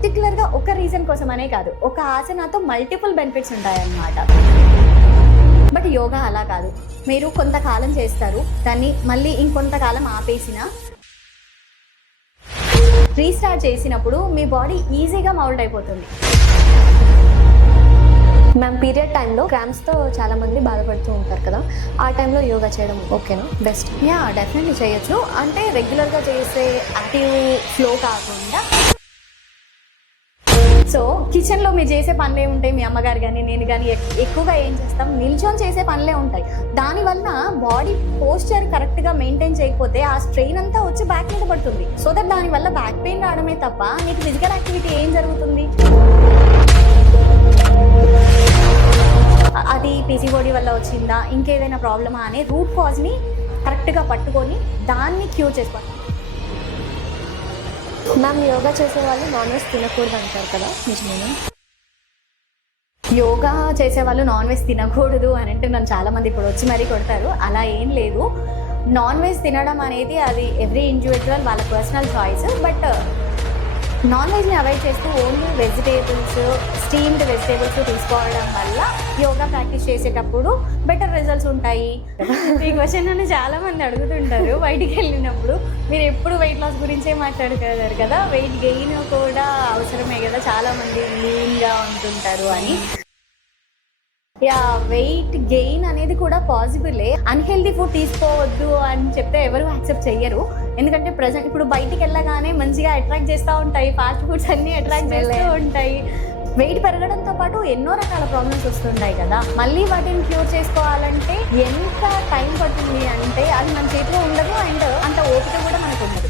పర్టికులర్గా ఒక రీజన్ కోసం అనే కాదు, ఒక ఆసనాతో మల్టిపుల్ బెనిఫిట్స్ ఉంటాయన్నమాట. బట్ యోగా అలా కాదు, మీరు కొంతకాలం చేస్తారు, దాన్ని మళ్ళీ ఇంకొంతకాలం ఆపేసిన రీస్టార్ట్ చేసినప్పుడు మీ బాడీ ఈజీగా మౌల్డ్ అయిపోతుంది. మ్యామ్, పీరియడ్ టైంలో క్రాంప్స్తో చాలా మంది బాధపడుతూ ఉంటారు కదా, ఆ టైంలో యోగా చేయడం ఓకేనా? బెస్ట్. యా, డెఫినెట్లీ చేయొచ్చు. అంటే రెగ్యులర్గా చేసే యాక్టివ్ ఫ్లో కాకుండా, సో కిచెన్లో మీరు చేసే పనులే ఉంటాయి. మీ అమ్మగారు కానీ నేను కానీ ఎక్కువగా ఏం చేస్తాం, నిల్చొని చేసే పనులే ఉంటాయి. దానివల్ల బాడీ పోస్చర్ కరెక్ట్గా మెయింటైన్ చేయకపోతే ఆ స్ట్రెయిన్ అంతా వచ్చి బ్యాక్ మీద పడుతుంది. సో దట్ దానివల్ల బ్యాక్ పెయిన్ రావడమే తప్ప మీకు ఫిజికల్ యాక్టివిటీ ఏం జరుగుతుంది? అది పీసీఓడి వల్ల వచ్చిందా, ఇంకేదైనా ప్రాబ్లమా అనే రూట్ కాజ్ని కరెక్ట్గా పట్టుకొని దాన్ని క్యూర్ చేసుకోవాలి. మ్యామ్, యోగా చేసే వాళ్ళు నాన్ వెజ్ తినకూడదు అంటారు కదా, నిజమేనా? యోగా చేసే వాళ్ళు నాన్ వెజ్ తినకూడదు అని అంటే నన్ను చాలామంది ఇప్పుడు వచ్చి మరీ కొడతారు. అలా ఏం లేదు. నాన్ వెజ్ తినడం అనేది అది ఎవ్రీ ఇండివిజువల్ వాళ్ళ పర్సనల్ చాయిస్. బట్ నాన్ వెజ్ని అవాయిడ్ చేస్తూ ఓన్లీ వెజిటేబుల్స్, స్టీమ్డ్ వెజిటేబుల్స్ తీసుకోవడం వల్ల యోగా ప్రాక్టీస్ చేసేటప్పుడు బెటర్ రిజల్ట్స్ ఉంటాయి. ఈ క్వశ్చన్ నన్ను చాలామంది అడుగుతుంటారు బయటికి వెళ్ళినప్పుడు. మీరు ఎప్పుడు వెయిట్ లాస్ గురించే మాట్లాడుతున్నారు కదా, వెయిట్ గెయిన్ కూడా అవసరమే కదా, చాలామంది లీన్గా ఉంటుంటారు అని. యా, వెయిట్ గెయిన్ అనేది కూడా పాసిబులే. అన్హెల్దీ ఫుడ్ తీసుకోవద్దు అని చెప్తే ఎవరు యాక్సెప్ట్ చెయ్యరు. ఎందుకంటే ప్రజెంట్ ఇప్పుడు బయటికి వెళ్ళగానే మంచిగా అట్రాక్ట్ చేస్తూ ఉంటాయి, ఫాస్ట్ ఫుడ్స్ అన్నీ అట్రాక్ట్ చేస్తూ ఉంటాయి. వెయిట్ పెరగడంతో పాటు ఎన్నో రకాల ప్రాబ్లమ్స్ వస్తుంటాయి కదా, మళ్ళీ వాటిని క్యూర్ చేసుకోవాలంటే ఎంత టైం పడుతుంది అంటే అది మన చేతిలో ఉండదు. అండ్ అంత ఓపిక కూడా మనకు ఉండదు.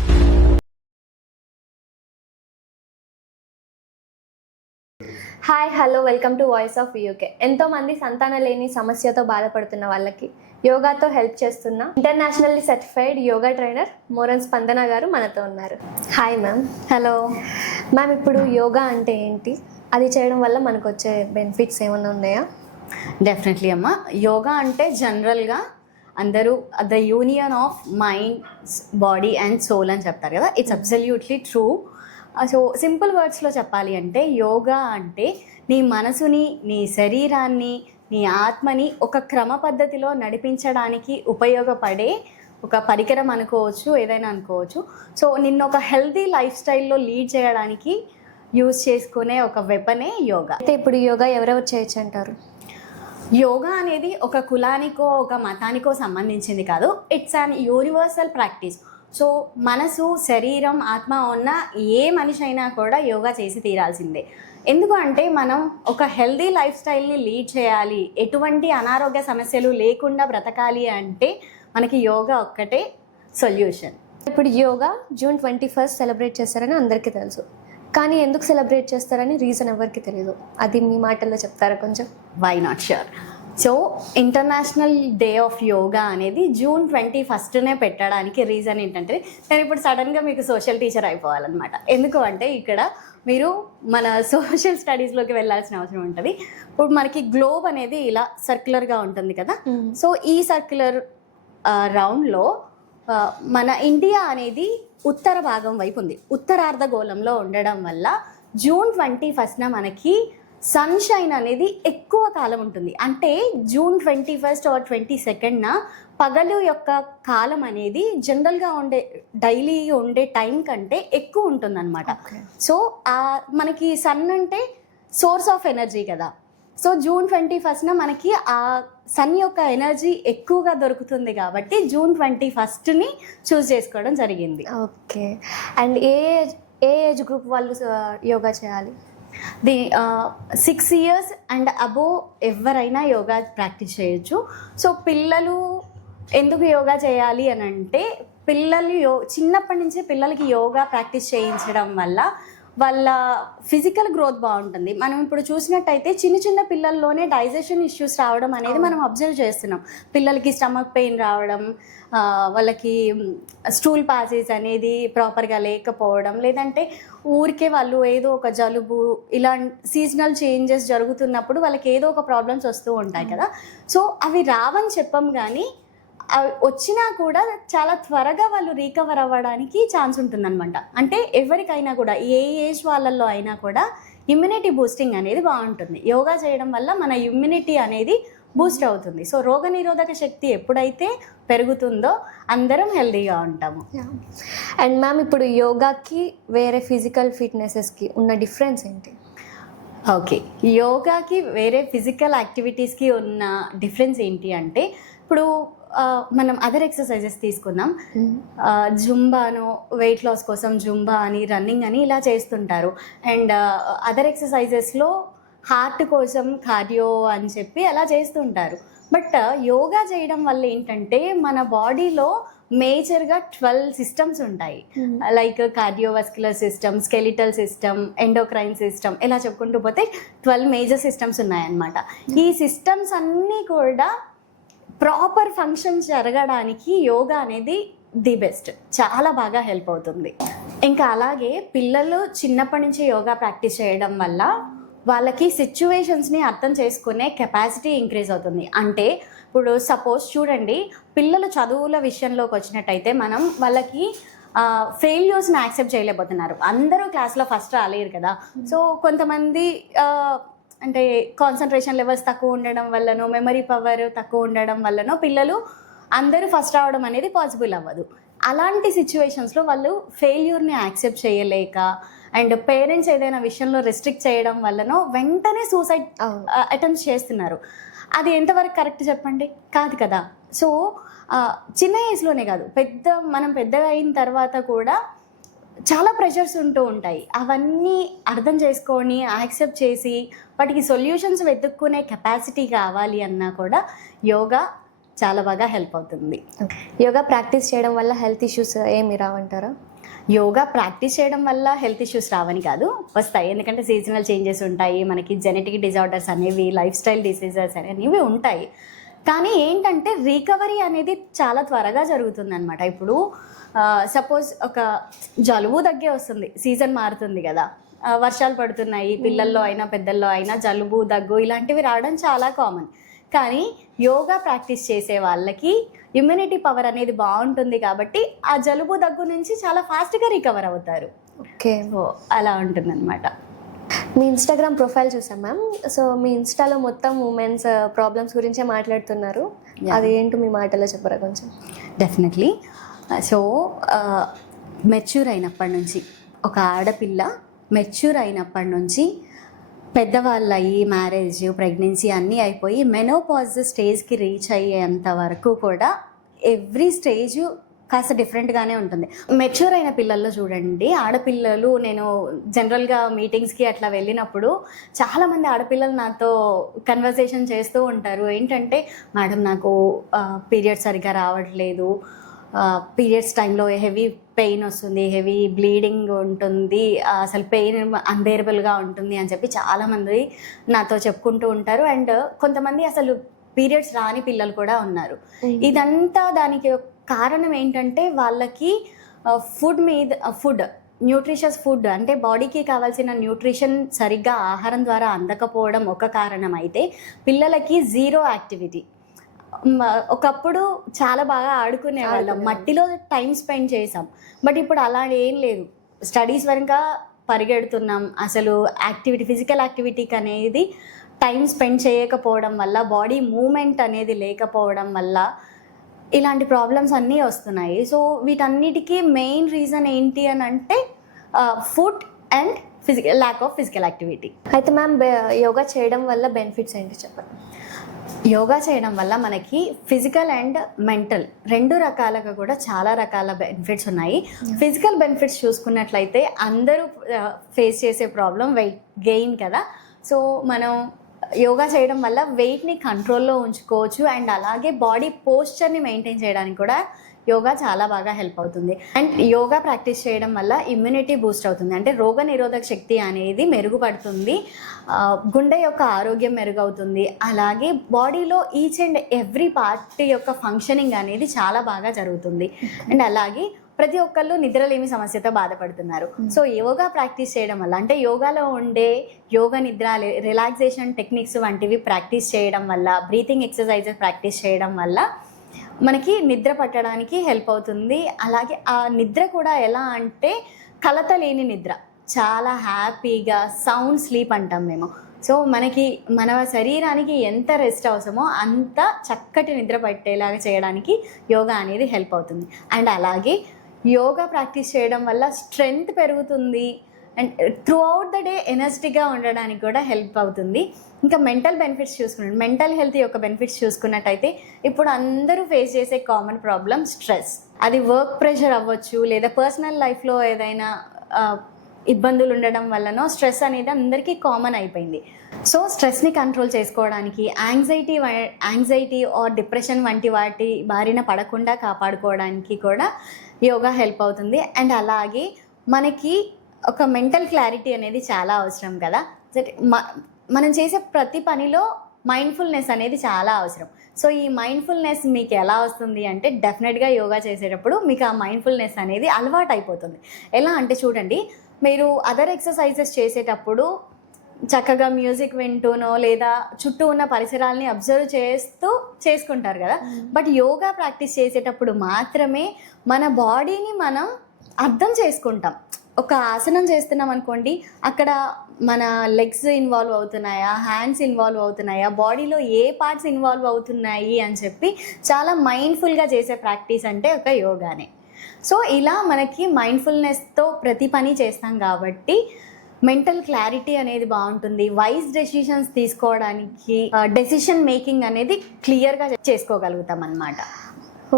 Hi, hello, welcome to voice of UK. ఎంతోమంది సంతాన లేని సమస్యతో బాధపడుతున్న వాళ్ళకి యోగాతో హెల్ప్ చేస్తున్న ఇంటర్నేషనల్లీ సర్టిఫైడ్ యోగా ట్రైనర్ మోరన్ స్పందన గారు మనతో ఉన్నారు. Hi ma'am. హలో మ్యామ్, ఇప్పుడు యోగా అంటే ఏంటి, అది చేయడం వల్ల మనకు వచ్చే బెనిఫిట్స్ ఏమైనా ఉన్నాయా? డెఫినెట్లీ అమ్మ. యోగా అంటే జనరల్గా అందరూ the union of mind, body and soul అని చెప్తారు కదా. It's absolutely true. So simple వర్డ్స్లో చెప్పాలి అంటే యోగా అంటే నీ మనసుని, నీ శరీరాన్ని, నీ ఆత్మని ఒక క్రమ పద్ధతిలో నడిపించడానికి ఉపయోగపడే ఒక పరికరం అనుకోవచ్చు, ఏదైనా అనుకోవచ్చు. సో నిన్ను ఒక హెల్తీ లైఫ్ స్టైల్లో లీడ్ చేయడానికి యూజ్ చేసుకునే ఒక వెపనే యోగా. అయితే ఇప్పుడు యోగా ఎవరెవరు చేయొచ్చు అంటారు? యోగా అనేది ఒక కులానికో ఒక మతానికో సంబంధించింది కాదు. It's an universal practice. So మనసు, శరీరం, ఆత్మ ఉన్న ఏ మనిషి అయినా కూడా యోగా చేసి తీరాల్సిందే. ఎందుకు అంటే మనం ఒక హెల్దీ లైఫ్ స్టైల్ని లీడ్ చేయాలి, ఎటువంటి అనారోగ్య సమస్యలు లేకుండా బ్రతకాలి అంటే మనకి యోగా ఒక్కటే సొల్యూషన్. ఇప్పుడు యోగా June 21 సెలబ్రేట్ చేస్తారని అందరికీ తెలుసు, కానీ ఎందుకు సెలబ్రేట్ చేస్తారని రీజన్ ఎవరికి తెలియదు. అది మీ మాటల్లో చెప్తారా కొంచెం? Why not, sure. So international day of yoga అనేది June 21 పెట్టడానికి రీజన్ ఏంటంటే, నేను ఇప్పుడు సడన్గా మీకు సోషల్ టీచర్ అయిపోవాలన్నమాట. ఎందుకు అంటే ఇక్కడ మీరు మన సోషల్ స్టడీస్లోకి వెళ్ళాల్సిన అవసరం ఉంటుంది. ఇప్పుడు మనకి గ్లోబ్ అనేది ఇలా సర్క్యులర్గా ఉంటుంది కదా. సో ఈ సర్క్యులర్ రౌండ్లో మన ఇండియా అనేది ఉత్తర భాగం వైపు ఉంది, ఉత్తరార్ధగోళంలో ఉండడం వల్ల June 21 మనకి సన్షైన్ అనేది ఎక్కువ కాలం ఉంటుంది. అంటే June 21 or 22 పగలు యొక్క కాలం అనేది జనరల్గా డైలీ ఉండే టైం కంటే ఎక్కువ ఉంటుందన్నమాట. సో మనకి సన్ అంటే సోర్స్ ఆఫ్ ఎనర్జీ కదా. సో June 21 మనకి ఆ సన్ యొక్క ఎనర్జీ ఎక్కువగా దొరుకుతుంది కాబట్టి June 21 చూస్ చేసుకోవడం జరిగింది. Okay. And A age group వాళ్ళు యోగా చేయాలి? 6 years అండ్ అబోవ్ ఎవరైనా యోగా ప్రాక్టీస్ చేయొచ్చు. సో పిల్లలు ఎందుకు యోగా చేయాలి అని అంటే, పిల్లలు చిన్నప్పటి నుంచి పిల్లలకి యోగా ప్రాక్టీస్ చేయించడం వల్ల వాళ్ళ ఫిజికల్ గ్రోత్ బాగుంటుంది. మనం ఇప్పుడు చూసినట్టయితే చిన్న చిన్న పిల్లల్లోనే డైజెషన్ ఇష్యూస్ రావడం అనేది మనం అబ్జర్వ్ చేస్తున్నాం. పిల్లలకి స్టమక్ పెయిన్ రావడం, వాళ్ళకి స్టూల్ పాసేజ్ అనేది ప్రాపర్గా లేకపోవడం, లేదంటే ఊరికే వాళ్ళు ఏదో ఒక జలుబు, ఇలా సీజనల్ చేంజెస్ జరుగుతున్నప్పుడు వాళ్ళకి ఏదో ఒక ప్రాబ్లమ్స్ వస్తూ ఉంటాయి కదా. సో అవి రావని చెప్పం, కానీ అవి వచ్చినా కూడా చాలా త్వరగా వాళ్ళు రీకవర్ అవ్వడానికి ఛాన్స్ ఉంటుందన్నమాట. అంటే ఎవరికైనా కూడా ఏ ఏజ్ వాళ్ళల్లో అయినా కూడా ఇమ్యూనిటీ బూస్టింగ్ అనేది బాగుంటుంది. యోగా చేయడం వల్ల మన ఇమ్యూనిటీ అనేది బూస్ట్ అవుతుంది. సో రోగనిరోధక శక్తి ఎప్పుడైతే పెరుగుతుందో అందరం హెల్తీగా ఉంటాము. అండ్ మ్యామ్, ఇప్పుడు యోగాకి వేరే ఫిజికల్ ఫిట్నెసెస్కి ఉన్న డిఫరెన్స్ ఏంటి? ఓకే, యోగాకి వేరే ఫిజికల్ యాక్టివిటీస్కి ఉన్న డిఫరెన్స్ ఏంటి అంటే, ఇప్పుడు మనం అదర్ ఎక్సర్సైజెస్ తీసుకుందాం. జుంబాను వెయిట్ లాస్ కోసం జుంబా అని, రన్నింగ్ అని ఇలా చేస్తుంటారు. అండ్ అదర్ ఎక్సర్సైజెస్లో హార్ట్ కోసం కార్డియో అని చెప్పి అలా చేస్తుంటారు. బట్ యోగా చేయడం వల్ల ఏంటంటే మన బాడీలో మేజర్గా 12 సిస్టమ్స్ ఉంటాయి. Like cardiovascular system, skeletal system, endocrine system, ఇలా చెప్పుకుంటూ పోతే 12 మేజర్ సిస్టమ్స్ ఉన్నాయన్నమాట. ఈ సిస్టమ్స్ అన్నీ కూడా ప్రాపర్ ఫంక్షన్ జరగడానికి యోగా అనేది ది బెస్ట్, చాలా బాగా హెల్ప్ అవుతుంది. ఇంకా అలాగే పిల్లలు చిన్నప్పటి నుంచి యోగా ప్రాక్టీస్ చేయడం వల్ల వాళ్ళకి సిచ్యువేషన్స్ని అర్థం చేసుకునే కెపాసిటీ ఇంక్రీజ్ అవుతుంది. అంటే ఇప్పుడు సపోజ్ చూడండి, పిల్లలు చదువుల విషయంలోకి వచ్చినట్టయితే మనం వాళ్ళకి ఫెయిల్యూర్స్ని యాక్సెప్ట్ చేయలేకపోతున్నారు. అందరూ క్లాస్లో ఫస్ట్ రాలేరు కదా. సో కొంతమంది అంటే కాన్సన్ట్రేషన్ లెవెల్స్ తక్కువ ఉండడం వల్లనో, మెమరీ పవర్ తక్కువ ఉండడం వల్లనో పిల్లలు అందరూ ఫస్ట్ రావడం అనేది పాసిబుల్ అవ్వదు. అలాంటి సిచ్యువేషన్స్లో వాళ్ళు ఫెయిల్యూర్ని యాక్సెప్ట్ చేయలేక అండ్ పేరెంట్స్ ఏదైనా విషయంలో రెస్ట్రిక్ట్ చేయడం వల్లనో వెంటనే సూసైడ్ అటెంప్ట్స్ చేస్తున్నారు. అది ఎంతవరకు కరెక్ట్ చెప్పండి? కాదు కదా. సో చిన్న ఏజ్లోనే కాదు, మనం పెద్దగా అయిన తర్వాత కూడా చాలా ప్రెషర్స్ ఉంటూ ఉంటాయి. అవన్నీ అర్థం చేసుకొని యాక్సెప్ట్ చేసి వాటికి సొల్యూషన్స్ వెతుక్కునే కెపాసిటీ కావాలి అన్నా కూడా యోగా చాలా బాగా హెల్ప్ అవుతుంది. యోగా ప్రాక్టీస్ చేయడం వల్ల హెల్త్ ఇష్యూస్ ఏమి రావంటారా? యోగా ప్రాక్టీస్ చేయడం వల్ల హెల్త్ ఇష్యూస్ రావని కాదు, వస్తాయి. ఎందుకంటే సీజనల్ చేంజెస్ ఉంటాయి, మనకి జెనెటిక్ డిజార్డర్స్ అనేవి, లైఫ్ స్టైల్ డిసీజెస్ అనేవి ఉంటాయి. కానీ ఏంటంటే రికవరీ అనేది చాలా త్వరగా జరుగుతుంది అనమాట. ఇప్పుడు సపోజ్ ఒక జలుబు దగ్గే వస్తుంది, సీజన్ మారుతుంది కదా, వర్షాలు పడుతున్నాయి, పిల్లల్లో అయినా పెద్దల్లో అయినా జలుబు దగ్గు ఇలాంటివి రావడం చాలా కామన్. కానీ యోగా ప్రాక్టీస్ చేసే వాళ్ళకి ఇమ్యూనిటీ పవర్ అనేది బాగుంటుంది కాబట్టి ఆ జలుబు దగ్గు నుంచి చాలా ఫాస్ట్గా రికవర్ అవుతారు. ఓకే, అలా ఉంటుంది అనమాట. మీ ఇన్స్టాగ్రామ్ ప్రొఫైల్ చూసాం మ్యామ్. సో మీ ఇన్స్టాలో మొత్తం ఉమెన్స్ ప్రాబ్లమ్స్ గురించే మాట్లాడుతున్నారు. అది ఏంటో మీ మాటలో చెప్పరా కొంచెం? డెఫినెట్లీ. సో మెచ్యూర్ అయినప్పటి నుంచి, ఒక ఆడపిల్ల మెచ్యూర్ అయినప్పటి నుంచి పెద్దవాళ్ళు అయ్యి మ్యారేజ్, ప్రెగ్నెన్సీ అన్నీ అయిపోయి మెనోపాజ్ స్టేజ్కి రీచ్ అయ్యేంత వరకు కూడా ఎవ్రీ స్టేజ్ కాస్త డిఫరెంట్గానే ఉంటుంది. మెచ్యూర్ అయిన పిల్లల్లో చూడండి, ఆడపిల్లలు, నేను జనరల్గా మీటింగ్స్కి అట్లా వెళ్ళినప్పుడు చాలామంది ఆడపిల్లలు నాతో కన్వర్సేషన్ చేస్తూ ఉంటారు. ఏంటంటే, మేడం నాకు పీరియడ్స్ సరిగ్గా రావట్లేదు, పీరియడ్స్ టైంలో హెవీ పెయిన్ వస్తుంది, హెవీ బ్లీడింగ్ ఉంటుంది, అసలు పెయిన్ అన్బేరబుల్గా ఉంటుంది అని చెప్పి చాలామంది నాతో చెప్పుకుంటూ ఉంటారు. అండ్ కొంతమంది అసలు పీరియడ్స్ రాని పిల్లలు కూడా ఉన్నారు. ఇదంతా దానికి కారణం ఏంటంటే వాళ్ళకి ఫుడ్ న్యూట్రిషియస్ ఫుడ్ అంటే బాడీకి కావాల్సిన న్యూట్రిషన్ సరిగ్గా ఆహారం ద్వారా అందకపోవడం ఒక కారణం అయితే, పిల్లలకి జీరో యాక్టివిటీ. ఒకప్పుడు చాలా బాగా ఆడుకునే వాళ్ళం, మట్టిలో టైం స్పెండ్ చేసాం. బట్ ఇప్పుడు అలా ఏం లేదు, స్టడీస్ వరకు పరిగెడుతున్నాం. అసలు ఫిజికల్ యాక్టివిటీకి అనేది టైం స్పెండ్ చేయకపోవడం వల్ల, బాడీ మూమెంట్ అనేది లేకపోవడం వల్ల ఇలాంటి ప్రాబ్లమ్స్ అన్నీ వస్తున్నాయి. సో వీటన్నిటికీ మెయిన్ రీజన్ ఏంటి అని అంటే food and lack of physical activity. అయితే మ్యామ్, యోగా చేయడం వల్ల బెనిఫిట్స్ ఏంటి చెప్పండి? యోగా చేయడం వల్ల మనకి ఫిజికల్ అండ్ మెంటల్ రెండు రకాలుగా కూడా చాలా రకాల బెనిఫిట్స్ ఉన్నాయి. ఫిజికల్ బెనిఫిట్స్ చూసుకున్నట్లయితే అందరూ ఫేస్ చేసే ప్రాబ్లం వెయిట్ గెయిన్ కదా. సో మనం యోగా చేయడం వల్ల వెయిట్ని కంట్రోల్లో ఉంచుకోవచ్చు. అండ్ అలాగే బాడీ పోస్చర్ని మెయింటైన్ చేయడానికి కూడా యోగా చాలా బాగా హెల్ప్ అవుతుంది. అండ్ యోగా ప్రాక్టీస్ చేయడం వల్ల ఇమ్యూనిటీ బూస్ట్ అవుతుంది, అంటే రోగ నిరోధక శక్తి అనేది మెరుగుపడుతుంది, గుండె యొక్క ఆరోగ్యం మెరుగవుతుంది. అలాగే బాడీలో ఈచ్ అండ్ ఎవ్రీ పార్ట్ యొక్క ఫంక్షనింగ్ అనేది చాలా బాగా జరుగుతుంది. అండ్ అలాగే ప్రతి ఒక్కళ్ళు నిద్రలేమి సమస్యతో బాధపడుతున్నారు. సో యోగా ప్రాక్టీస్ చేయడం వల్ల, అంటే యోగాలో ఉండే యోగ నిద్ర, రిలాక్సేషన్ టెక్నిక్స్ వంటివి ప్రాక్టీస్ చేయడం వల్ల, బ్రీతింగ్ ఎక్సర్సైజెస్ ప్రాక్టీస్ చేయడం వల్ల మనకి నిద్ర పట్టడానికి హెల్ప్ అవుతుంది. అలాగే ఆ నిద్ర కూడా ఎలా అంటే కలత లేని నిద్ర, చాలా హ్యాపీగా సౌండ్ స్లీప్ అంటాం మేము. సో మనకి మన శరీరానికి ఎంత రెస్ట్ అవసరమో అంత చక్కటి నిద్ర పట్టేలాగా చేయడానికి యోగా అనేది హెల్ప్ అవుతుంది. అండ్ అలాగే యోగా ప్రాక్టీస్ చేయడం వల్ల స్ట్రెంగ్త్ పెరుగుతుంది and throughout the day ఎనర్జెటిక్గా ఉండడానికి కూడా హెల్ప్ అవుతుంది. ఇంకా మెంటల్ బెనిఫిట్స్ చూసుకున్నాం, మెంటల్ హెల్త్ యొక్క బెనిఫిట్స్ చూసుకున్నట్టయితే ఇప్పుడు అందరూ ఫేస్ చేసే కామన్ ప్రాబ్లమ్ స్ట్రెస్. అది వర్క్ ప్రెషర్ అవ్వచ్చు, లేదా పర్సనల్ లైఫ్లో ఏదైనా ఇబ్బందులు ఉండడం వల్లనో స్ట్రెస్ అనేది అందరికీ కామన్ అయిపోయింది. సో స్ట్రెస్ని కంట్రోల్ చేసుకోవడానికి, యాంగ్జైటీ ఆర్ డిప్రెషన్ వంటి వాటి బారిన పడకుండా కాపాడుకోవడానికి కూడా యోగా హెల్ప్ అవుతుంది. అండ్ అలాగే మనకి ఒక మెంటల్ క్లారిటీ అనేది చాలా అవసరం కదా. మనం చేసే ప్రతి పనిలో మైండ్ఫుల్నెస్ అనేది చాలా అవసరం. సో ఈ మైండ్ఫుల్నెస్ మీకు ఎలా వస్తుంది అంటే డెఫినెట్గా యోగా చేసేటప్పుడు మీకు ఆ మైండ్ఫుల్నెస్ అనేది అలవాటు అయిపోతుంది. ఎలా అంటే చూడండి, మీరు అదర్ ఎక్సర్సైజెస్ చేసేటప్పుడు చక్కగా మ్యూజిక్ వింటూనో లేదా చుట్టూ ఉన్న పరిసరాలని అబ్జర్వ్ చేస్తూ చేసుకుంటారు కదా. బట్ యోగా ప్రాక్టీస్ చేసేటప్పుడు మాత్రమే మన బాడీని మనం అర్థం చేసుకుంటాం. ఒక ఆసనం చేస్తున్నాం అనుకోండి, అక్కడ మన లెగ్స్ ఇన్వాల్వ్ అవుతున్నాయా, హ్యాండ్స్ ఇన్వాల్వ్ అవుతున్నాయా, బాడీలో ఏ పార్ట్స్ ఇన్వాల్వ్ అవుతున్నాయి అని చెప్పి చాలా మైండ్ఫుల్గా చేసే ప్రాక్టీస్ అంటే ఒక యోగానే. సో ఇలా మనకి మైండ్ఫుల్నెస్తో ప్రతి పని చేస్తాం కాబట్టి మెంటల్ క్లారిటీ అనేది బాగుంటుంది. వైజ్ డెసిషన్స్ తీసుకోవడానికి డెసిషన్ మేకింగ్ అనేది క్లియర్గా చేసుకోగలుగుతాం అన్నమాట.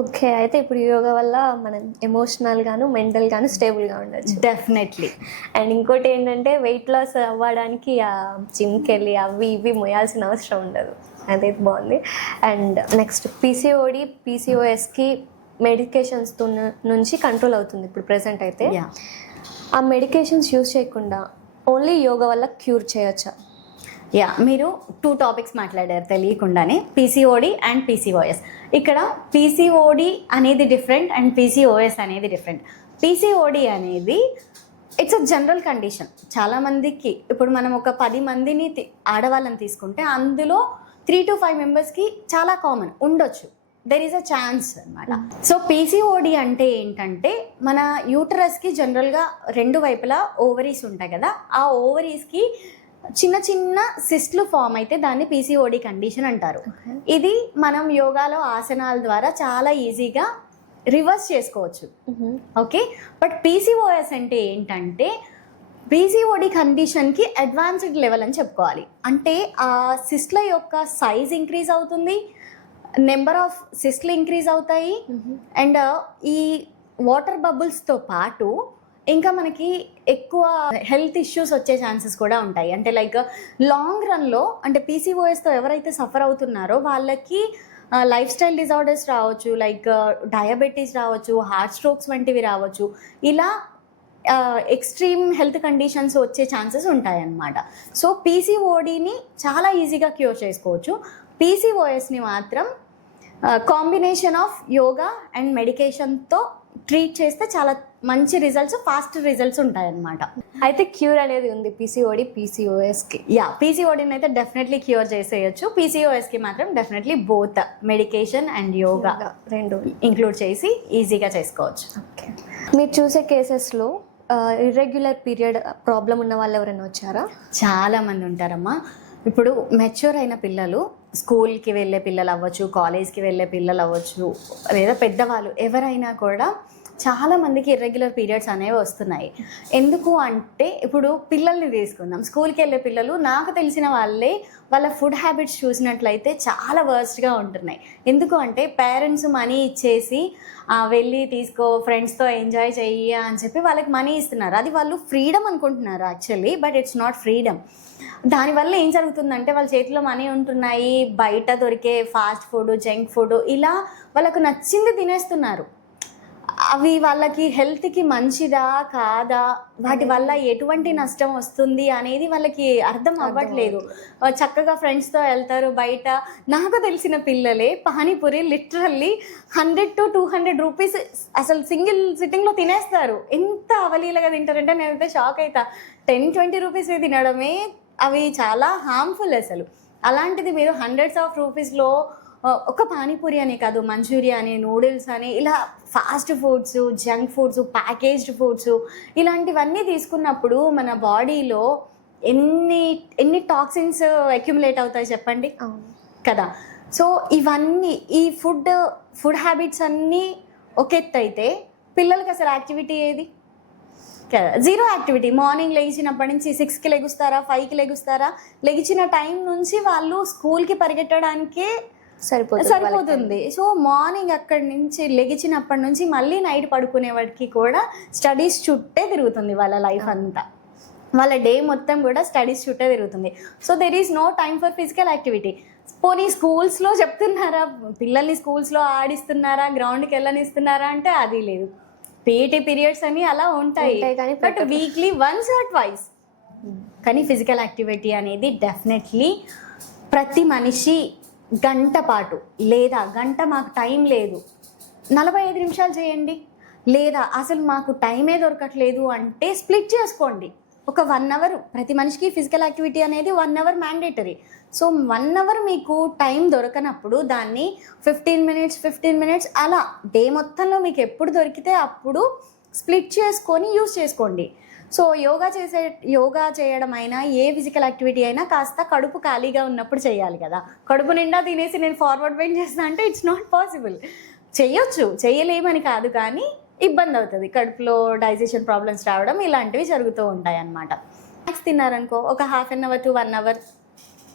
ఓకే, అయితే ఇప్పుడు యోగా వల్ల మనం ఎమోషనల్ గాను మెంటల్ గాను స్టేబుల్గా ఉండొచ్చు. డెఫినెట్లీ. అండ్ ఇంకోటి ఏంటంటే వెయిట్ లాస్ అవ్వడానికి ఆ జిమ్కి వెళ్ళి అవి ఇవి మోయాల్సిన అవసరం ఉండదు. అదైతే బాగుంది. అండ్ నెక్స్ట్ పీసీఓఎస్కి మెడికేషన్స్ నుంచి కంట్రోల్ అవుతుంది ఇప్పుడు ప్రెసెంట్ అయితే. ఆ మెడికేషన్స్ యూజ్ చేయకుండా ఓన్లీ యోగా వల్ల క్యూర్ చేయొచ్చా? మీరు 2 టాపిక్స్ మాట్లాడారు తెలియకుండానే, పీసీఓడి అండ్ పీసీఓఎస్. ఇక్కడ పీసీఓడి అనేది డిఫరెంట్ అండ్ పీసీఓఎస్ అనేది డిఫరెంట్. పీసీఓడి అనేది ఇట్స్ అ జనరల్ కండిషన్. చాలామందికి ఇప్పుడు మనం ఒక 10 మందిని ఆడవాళ్ళని తీసుకుంటే అందులో 3 to 5 మెంబర్స్కి చాలా కామన్ ఉండొచ్చు. దెర్ ఈస్ అ ఛాన్స్ అనమాట. సో పీసీఓడి అంటే ఏంటంటే మన యూటరస్కి జనరల్గా 2 వైపులా ఓవరీస్ ఉంటాయి కదా, ఆ ఓవరీస్కి చిన్న చిన్న సిస్ట్లు ఫామ్ అయితే దాన్ని పీసీఓడి కండిషన్ అంటారు. ఇది మనం యోగాలో ఆసనాల ద్వారా చాలా ఈజీగా రివర్స్ చేసుకోవచ్చు. ఓకే, బట్ పీసీఓఎస్ అంటే ఏంటంటే పీసీఓడి కండిషన్కి అడ్వాన్స్డ్ లెవెల్ అని చెప్పుకోవాలి. అంటే ఆ సిస్ట్ల యొక్క సైజ్ ఇంక్రీజ్ అవుతుంది, నెంబర్ ఆఫ్ సిస్ట్లు ఇంక్రీజ్ అవుతాయి, అండ్ ఈ వాటర్ బబుల్స్తో పాటు ఇంకా మనకి ఎక్కువ హెల్త్ ఇష్యూస్ వచ్చే ఛాన్సెస్ కూడా ఉంటాయి. అంటే లైక్ లాంగ్ రన్లో అంటే పీసీఓఎస్తో ఎవరైతే సఫర్ అవుతున్నారో వాళ్ళకి లైఫ్ స్టైల్ డిజార్డర్స్ రావచ్చు, లైక్ డయాబెటీస్ రావచ్చు, హార్ట్ స్ట్రోక్స్ వంటివి రావచ్చు. ఇలా ఎక్స్ట్రీమ్ హెల్త్ కండిషన్స్ వచ్చే ఛాన్సెస్ ఉంటాయన్నమాట. సో పీసీఓడిని చాలా ఈజీగా క్యూర్ చేసుకోవచ్చు. పీసీఓఎస్ని మాత్రం కాంబినేషన్ ఆఫ్ యోగా అండ్ మెడికేషన్తో ట్రీట్ చేస్తే చాలా మంచి రిజల్ట్స్, ఫాస్ట్ రిజల్ట్స్ ఉంటాయన్నమాట. అయితే క్యూర్ అనేది ఉంది పీసీఓఎస్కి. పీసీఓడిని అయితే డెఫినెట్లీ క్యూర్ చేసేయచ్చు. పీసీఓఎస్కి మాత్రం definitely both medication and yoga 2 include చేసి ఈజీగా చేసుకోవచ్చు. ఓకే, మీరు చూసే కేసెస్లో ఇర్రెగ్యులర్ పీరియడ్ ప్రాబ్లం ఉన్న వాళ్ళు ఎవరైనా వచ్చారా? చాలామంది ఉంటారమ్మా. ఇప్పుడు మెచ్యూర్ అయిన పిల్లలు, స్కూల్కి వెళ్ళే పిల్లలు అవ్వచ్చు, కాలేజ్కి వెళ్ళే పిల్లలు అవ్వచ్చు, లేదా పెద్దవాళ్ళు ఎవరైనా కూడా చాలామందికి ఇర్రెగ్యులర్ పీరియడ్స్ అనేవి వస్తున్నాయి. ఎందుకు అంటే ఇప్పుడు పిల్లల్ని తీసుకుందాం, స్కూల్కి వెళ్ళే పిల్లలు నాకు తెలిసిన వాళ్ళ ఫుడ్ హ్యాబిట్స్ చూసినట్లయితే చాలా వర్స్ట్గా ఉంటున్నాయి. ఎందుకు అంటే పేరెంట్స్ మనీ ఇచ్చేసి వెళ్ళి తీసుకో, ఫ్రెండ్స్తో ఎంజాయ్ చెయ్యి అని చెప్పి వాళ్ళకి మనీ ఇస్తున్నారు. అది వాళ్ళు ఫ్రీడమ్ అనుకుంటున్నారు actually, but it's not freedom. దానివల్ల ఏం జరుగుతుందంటే వాళ్ళ చేతిలో మనీ ఉంటున్నాయి, బయట దొరికే ఫాస్ట్ ఫుడ్, జంక్ ఫుడ్ ఇలా వాళ్ళకు నచ్చింది తినేస్తున్నారు. అవి వాళ్ళకి హెల్త్కి మంచిదా కాదా, వాటి వల్ల ఎటువంటి నష్టం వస్తుంది అనేది వాళ్ళకి అర్థం అవ్వట్లేదు. చక్కగా ఫ్రెండ్స్తో వెళ్తారు బయట. నాకు తెలిసిన పిల్లలే పానీపూరి లిటరల్లీ 100 to 200 రూపీస్ అసలు సింగిల్ సిట్టింగ్లో తినేస్తారు. ఎంత అవలీలగా తింటారంటే నేనైతే షాక్ అవుతా. 10-20 రూపీస్ తినడమే అవి చాలా హార్మ్ఫుల్ అసలు. అలాంటిది మీరు 100s of రూపీస్లో ఒక పానీపూరి అనే కాదు, మంచూరియా అని, నూడిల్స్ అని, ఇలా fast foods, junk foods, packaged foods ఇలాంటివన్నీ తీసుకున్నప్పుడు మన బాడీలో ఎన్ని టాక్సిన్స్ అక్యుములేట్ అవుతాయి చెప్పండి కదా. సో ఇవన్నీ ఈ ఫుడ్ హ్యాబిట్స్ అన్నీ ఒక ఎత్తు అయితే పిల్లలకి అసలు యాక్టివిటీ ఏది కదా, జీరో యాక్టివిటీ. మార్నింగ్ లెగిచినప్పటి నుంచి 6కి లెగుస్తారా, 5కి లెగుస్తారా, లెగిచిన టైం నుంచి వాళ్ళు స్కూల్కి పరిగెట్టడానికే సరిపోతుంది. సో మార్నింగ్ అక్కడి నుంచి లెగిచినప్పటి నుంచి మళ్ళీ నైట్ పడుకునే వాడికి కూడా స్టడీస్ చుట్టే తిరుగుతుంది వాళ్ళ లైఫ్ అంతా, వాళ్ళ డే మొత్తం కూడా స్టడీస్ చుట్టే తిరుగుతుంది. So there is no time for physical activity. పోనీ స్కూల్స్లో చెప్తున్నారా, పిల్లల్ని స్కూల్స్లో ఆడిస్తున్నారా, గ్రౌండ్కి వెళ్ళనిస్తున్నారా అంటే అది లేదు. పీఈటీ పీరియడ్స్ అని అలా ఉంటాయి, but weekly once or twice. కానీ ఫిజికల్ యాక్టివిటీ అనేది డెఫినెట్లీ ప్రతి మనిషి గంట పాటు, లేదా గంట మాకు టైం లేదు 45 నిమిషాలు చేయండి, లేదా అసలు మాకు టైమే దొరకట్లేదు అంటే స్ప్లిట్ చేసుకోండి. ఒక 1 అవర్ ప్రతి మనిషికి ఫిజికల్ యాక్టివిటీ అనేది 1 అవర్ మ్యాండేటరీ. సో 1 అవర్ మీకు టైం దొరకనప్పుడు దాన్ని 15 మినిట్స్ అలా డే మొత్తంలో మీకు ఎప్పుడు దొరికితే అప్పుడు స్ప్లిట్ చేసుకొని యూస్ చేసుకోండి. సో యోగా చేయడం అయినా ఏ ఫిజికల్ యాక్టివిటీ అయినా కాస్త కడుపు ఖాళీగా ఉన్నప్పుడు చేయాలి కదా. కడుపు నిండా తినేసి నేను ఫార్వర్డ్ బెండ్ చేస్తా అంటే ఇట్స్ నాట్ పాసిబుల్. చేయొచ్చు, చేయలేమని కాదు, కానీ ఇబ్బంది అవుతుంది, కడుపులో డైజెషన్ ప్రాబ్లమ్స్ రావడం ఇలాంటివి జరుగుతూ ఉంటాయి అన్నమాట. స్నాక్స్ తిన్నారనుకో ఒక 1/2 hour to 1 hour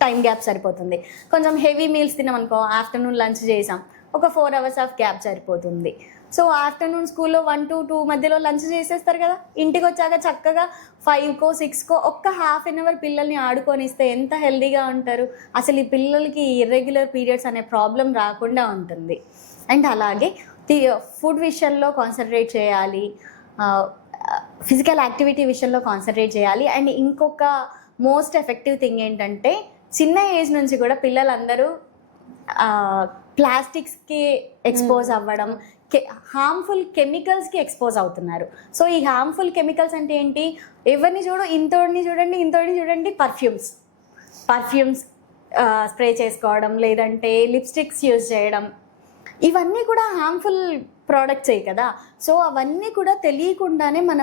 time gap సరిపోతుంది. కొంచెం హెవీ మీల్స్ తిన్నామనుకో, ఆఫ్టర్నూన్ లంచ్ చేసాం, ఒక 4 అవర్స్ ఆఫ్ గ్యాప్ సరిపోతుంది. సో ఆఫ్టర్నూన్ స్కూల్లో 1 to 2 మధ్యలో లంచ్ చేసేస్తారు కదా, ఇంటికి వచ్చాక చక్కగా 5కో 6కో ఒక్క 1/2 అవర్ పిల్లల్ని ఆడుకొనిస్తే ఎంత హెల్దీగా ఉంటారు. అసలు ఈ పిల్లలకి ఇర్రెగ్యులర్ పీరియడ్స్ అనే ప్రాబ్లం రాకుండా ఉంటుంది. అండ్ అలాగే ఫుడ్ విషయంలో కాన్సన్ట్రేట్ చేయాలి, ఫిజికల్ యాక్టివిటీ విషయంలో కాన్సన్ట్రేట్ చేయాలి. అండ్ ఇంకొక మోస్ట్ ఎఫెక్టివ్ థింగ్ ఏంటంటే, చిన్న ఏజ్ నుంచి కూడా పిల్లలందరూ ప్లాస్టిక్స్కి ఎక్స్పోజ్ అవ్వడం, హార్మ్ఫుల్ కెమికల్స్కి ఎక్స్పోజ్ అవుతున్నారు. సో ఈ హార్మ్ఫుల్ కెమికల్స్ అంటే ఏంటి, ఎవరిని ఇంతోడిని చూడండి పర్ఫ్యూమ్స్ స్ప్రే చేసుకోవడం, లేదంటే లిప్స్టిక్స్ యూజ్ చేయడం, ఇవన్నీ కూడా హార్మ్ఫుల్ ప్రోడక్ట్సే కదా. సో అవన్నీ కూడా తెలియకుండానే మన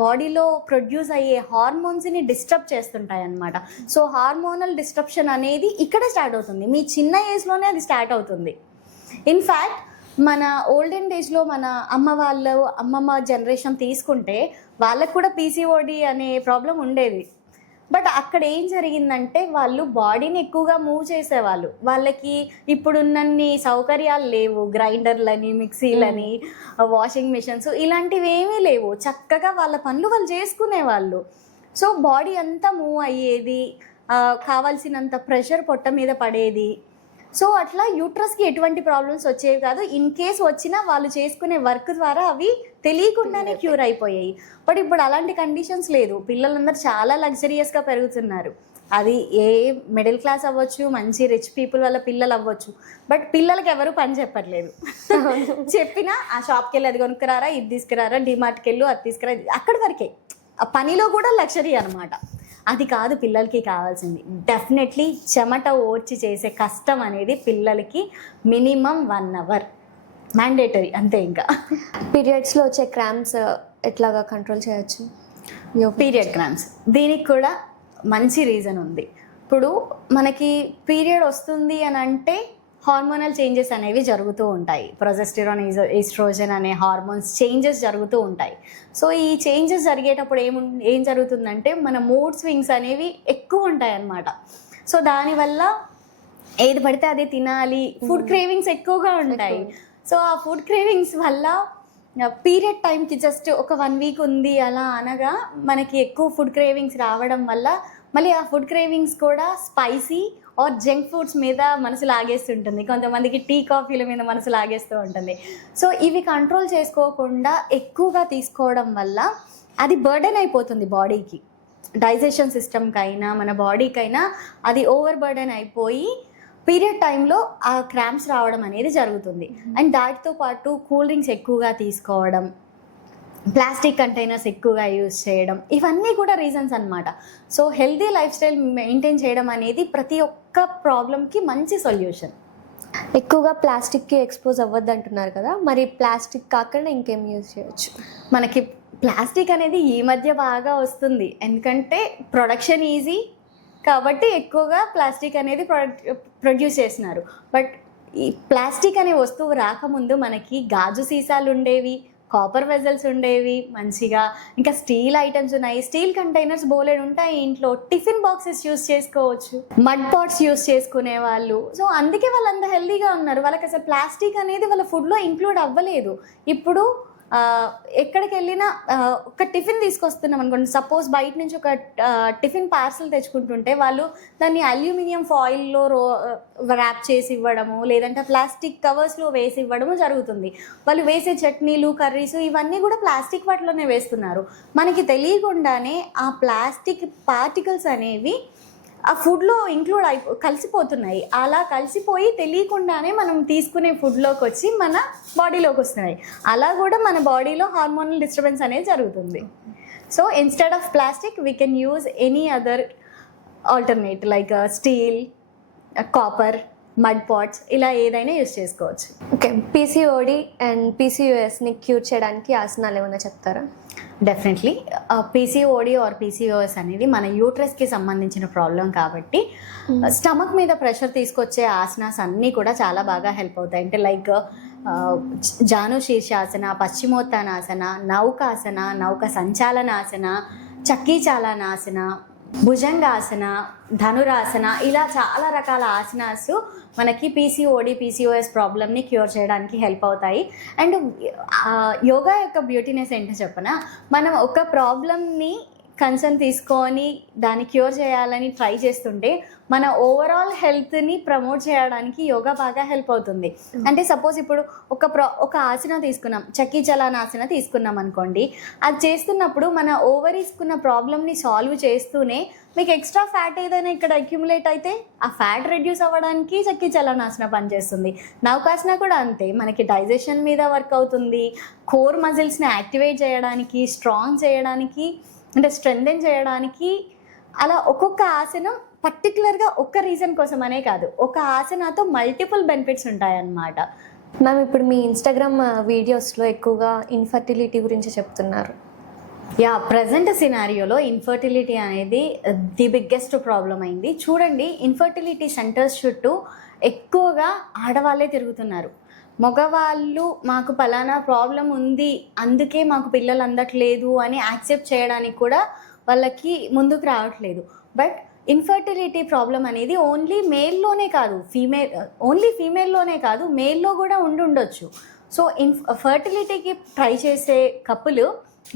బాడీలో ప్రొడ్యూస్ అయ్యే హార్మోన్స్ని డిస్టర్బ్ చేస్తుంటాయి అన్నమాట. సో హార్మోనల్ డిస్టర్ప్షన్ అనేది ఇక్కడే స్టార్ట్ అవుతుంది, మీ చిన్న ఏజ్లోనే అది స్టార్ట్ అవుతుంది. ఇన్ఫ్యాక్ట్ మన ఓల్డెన్ డేస్లో మన అమ్మమ్మ జనరేషన్ తీసుకుంటే వాళ్ళకు కూడా పీసీఓడి అనే ప్రాబ్లం ఉండేది. బట్ అక్కడ ఏం జరిగిందంటే వాళ్ళు బాడీని ఎక్కువగా మూవ్ చేసేవాళ్ళు, వాళ్ళకి ఇప్పుడున్నన్ని సౌకర్యాలు లేవు, గ్రైండర్లని, మిక్సీలని, వాషింగ్ మిషన్స్ ఇలాంటివి ఏమీ లేవు. చక్కగా వాళ్ళ పనులు వాళ్ళు చేసుకునేవాళ్ళు. సో బాడీ అంతా మూవ్ అయ్యేది, కావాల్సినంత ప్రెషర్ పొట్ట మీద పడేది. సో అట్లా యూట్రస్కి ఎటువంటి ప్రాబ్లమ్స్ వచ్చేవి కాదు. ఇన్ కేస్ వచ్చినా వాళ్ళు చేసుకునే వర్క్ ద్వారా అవి తెలియకుండానే క్యూర్ అయిపోయాయి. బట్ ఇప్పుడు అలాంటి కండిషన్స్ లేదు, పిల్లలందరూ చాలా లగ్జరియస్గా పెరుగుతున్నారు. అది ఏ మిడిల్ క్లాస్ అవ్వచ్చు, మంచి రిచ్ పీపుల్ వాళ్ళ పిల్లలు అవ్వచ్చు, బట్ పిల్లలకి ఎవరు పని చెప్పట్లేదు. చెప్పినా ఆ షాప్కి వెళ్ళి అది కొనుక్కురారా, ఇది తీసుకురారా, డిమార్ట్కి వెళ్ళు అది తీసుకురా, అక్కడి వరకే. ఆ పనిలో కూడా లగ్జరీ అనమాట. అది కాదు పిల్లలకి కావాల్సింది. డెఫినెట్లీ చెమట ఓర్చి చేసే కష్టం అనేది పిల్లలకి మినిమం 1 అవర్ మ్యాండేటరీ, అంతే. ఇంకా పీరియడ్స్లో వచ్చే క్రాంప్స్ ఎట్లాగా కంట్రోల్ చేయొచ్చు? పీరియడ్ క్రాంప్స్, దీనికి కూడా మంచి రీజన్ ఉంది. ఇప్పుడు మనకి పీరియడ్ వస్తుంది అని అంటే హార్మోనల్ చేంజెస్ అనేవి జరుగుతూ ఉంటాయి. ప్రొజెస్టెరాన్, ఈస్ట్రోజన్ అనే హార్మోన్స్ చేంజెస్ జరుగుతూ ఉంటాయి. సో ఈ చేంజెస్ జరిగేటప్పుడు ఏం జరుగుతుందంటే మన మూడ్ స్వింగ్స్ అనేవి ఎక్కువ ఉంటాయి అన్నమాట. సో దానివల్ల ఏది పడితే అదే తినాలి, ఫుడ్ క్రేవింగ్స్ ఎక్కువగా ఉంటాయి. సో ఆ ఫుడ్ క్రేవింగ్స్ వల్ల పీరియడ్ టైంకి జస్ట్ ఒక 1 వీక్ ఉంది అలా అనగా మనకి ఎక్కువ ఫుడ్ క్రేవింగ్స్ రావడం వల్ల మళ్ళీ ఆ ఫుడ్ క్రేవింగ్స్ కూడా స్పైసీ ఆర్ జంక్ ఫుడ్స్ మీద మనసు లాగేస్తుంటుంది. కొంతమందికి టీ కాఫీల మీద మనసు లాగేస్తూ ఉంటుంది. సో ఇవి కంట్రోల్ చేసుకోకుండా ఎక్కువగా తీసుకోవడం వల్ల అది బర్డెన్ అయిపోతుంది బాడీకి, డైజెషన్ సిస్టమ్కైనా మన బాడీకైనా అది ఓవర్ బర్డెన్ అయిపోయి పీరియడ్ టైంలో ఆ క్రాంప్స్ రావడం అనేది జరుగుతుంది. అండ్ దాటితో పాటు కూల్ డ్రింక్స్ ఎక్కువగా తీసుకోవడం, ప్లాస్టిక్ కంటైనర్స్ ఎక్కువగా యూజ్ చేయడం, ఇవన్నీ కూడా రీజన్స్ అన్నమాట. So healthy life style maintain చేయడం అనేది ప్రతి ఒక్క ప్రాబ్లమ్కి మంచి సొల్యూషన్. ఎక్కువగా ప్లాస్టిక్కి ఎక్స్పోజ్ అవ్వద్దు అంటున్నారు కదా, మరి ప్లాస్టిక్ కాకుండా ఇంకేం యూజ్ చేయొచ్చు? మనకి ప్లాస్టిక్ అనేది ఈ మధ్య బాగా వస్తుంది, ఎందుకంటే ప్రొడక్షన్ ఈజీ కాబట్టి ఎక్కువగా ప్లాస్టిక్ అనేది ప్రొడ్యూస్ చేస్తున్నారు. బట్ ఈ ప్లాస్టిక్ అనే వస్తువు రాకముందు మనకి గాజు సీసాలు ఉండేవి, కాపర్ వెజల్స్ ఉండేవి మంచిగా, ఇంకా స్టీల్ ఐటమ్స్ ఉన్నాయి, స్టీల్ కంటైనర్స్ బోలెడు ఉంటాయి ఇంట్లో, టిఫిన్ బాక్సెస్ యూస్ చేసుకోవచ్చు, మడ్ పాట్స్ యూస్ చేసుకునే వాళ్ళు. సో అందుకే వాళ్ళు అంత హెల్దీగా ఉన్నారు, వాళ్ళకి అసలు ప్లాస్టిక్ అనేది వాళ్ళ ఫుడ్లో ఇంక్లూడ్ అవ్వలేదు. ఇప్పుడు ఎక్కడికి వెళ్ళినా ఒక టిఫిన్ తీసుకొస్తున్నాం అనుకోండి, సపోజ్ బయట నుంచి ఒక టిఫిన్ పార్సల్ తెచ్చుకుంటుంటే వాళ్ళు దాన్ని అల్యూమినియం ఫాయిల్లో ర్యాప్ చేసి ఇవ్వడము, లేదంటే ప్లాస్టిక్ కవర్స్లో వేసి ఇవ్వడము జరుగుతుంది. వాళ్ళు వేసే చట్నీలు, కర్రీస్ ఇవన్నీ కూడా ప్లాస్టిక్ వాటిలోనే వేస్తున్నారు. మనకి తెలియకుండానే ఆ ప్లాస్టిక్ పార్టికల్స్ అనేవి ఆ ఫుడ్లో ఇంక్లూడ్ కలిసిపోతున్నాయి. అలా కలిసిపోయి తెలియకుండానే మనం తీసుకునే ఫుడ్లోకి వచ్చి మన బాడీలోకి వస్తున్నాయి. అలా కూడా మన బాడీలో హార్మోనల్ డిస్టర్బెన్స్ అనేది జరుగుతుంది. So instead of plastic we can use any other alternate like steel, copper, mud pots, ఇలా ఏదైనా యూజ్ చేసుకోవచ్చు. ఓకే, పీసీఓడి అండ్ పీసీఓఎస్ని క్యూర్ చేయడానికి ఆసనాలు ఏమైనా చెప్తారా? డెఫినెట్లీ పీసీఓడి ఆర్ పీసీఓఎస్ అనేది మన యూట్రస్కి సంబంధించిన ప్రాబ్లం కాబట్టి స్టమక్ మీద ప్రెషర్ తీసుకొచ్చే ఆసనాస్ అన్నీ కూడా చాలా బాగా హెల్ప్ అవుతాయి. అంటే లైక్ జాను శీర్షాసన, పశ్చిమోత్తానాసన, నౌకాసన, నౌక సంచాలనాసన, చక్కీ చాలనాసన, భుజంగాసన, ధనురాసన, ఇలా చాలా రకాల ఆసనాస్ మనకి పీసీఓడి, పీసీఓఎస్ ప్రాబ్లమ్ని క్యూర్ చేయడానికి హెల్ప్ అవుతాయి. అండ్ యోగా యొక్క బ్యూటీనెస్ ఏంటో చెప్పనా, మనం ఒక ప్రాబ్లమ్ని కన్సర్న్ తీసుకొని దాన్ని క్యూర్ చేయాలని ట్రై చేస్తుంటే మన ఓవరాల్ హెల్త్ని ప్రమోట్ చేయడానికి యోగా బాగా హెల్ప్ అవుతుంది. అంటే సపోజ్ ఇప్పుడు ఒక ఆసన తీసుకున్నాం, చక్కీ చలానాసన తీసుకున్నాం అనుకోండి, అది చేస్తున్నప్పుడు మన ఓవరీస్కున్న ప్రాబ్లమ్ని సాల్వ్ చేస్తూనే మీకు ఎక్స్ట్రా ఫ్యాట్ ఏదైనా ఇక్కడ అక్యుములేట్ అయితే ఆ ఫ్యాట్ రెడ్యూస్ అవ్వడానికి చక్కీ చలానాసన పనిచేస్తుంది. నౌకాసన కూడా అంతే, మనకి డైజెషన్ మీద వర్క్ అవుతుంది, కోర్ మజిల్స్ని యాక్టివేట్ చేయడానికి, స్ట్రాంగ్ చేయడానికి, అంటే స్ట్రెంథెన్ చేయడానికి. అలా ఒక్కొక్క ఆసనం పర్టికులర్గా ఒక్క రీజన్ కోసం అనే కాదు, ఒక ఆసనాతో మల్టిపుల్ బెనిఫిట్స్ ఉంటాయన్నమాట. మ్యామ్, ఇప్పుడు మీ ఇన్స్టాగ్రామ్ వీడియోస్లో ఎక్కువగా ఇన్ఫర్టిలిటీ గురించి చెప్తున్నారు. ప్రజెంట్ సినారియోలో ఇన్ఫర్టిలిటీ అనేది ది బిగ్గెస్ట్ ప్రాబ్లం అయింది. చూడండి, ఇన్ఫర్టిలిటీ సెంటర్స్ చుట్టూ ఎక్కువగా ఆడవాళ్ళే తిరుగుతున్నారు. మగవాళ్ళు మాకు పలానా ప్రాబ్లం ఉంది అందుకే మాకు పిల్లలు అందట్లేదు అని యాక్సెప్ట్ చేయడానికి కూడా వాళ్ళకి ముందుకు రావట్లేదు. బట్ ఇన్ఫర్టిలిటీ ప్రాబ్లం అనేది ఓన్లీ ఫీమేల్లోనే కాదు మేల్లో కూడా ఉండొచ్చు. సో ఫర్టిలిటీకి ట్రై చేసే కపుల్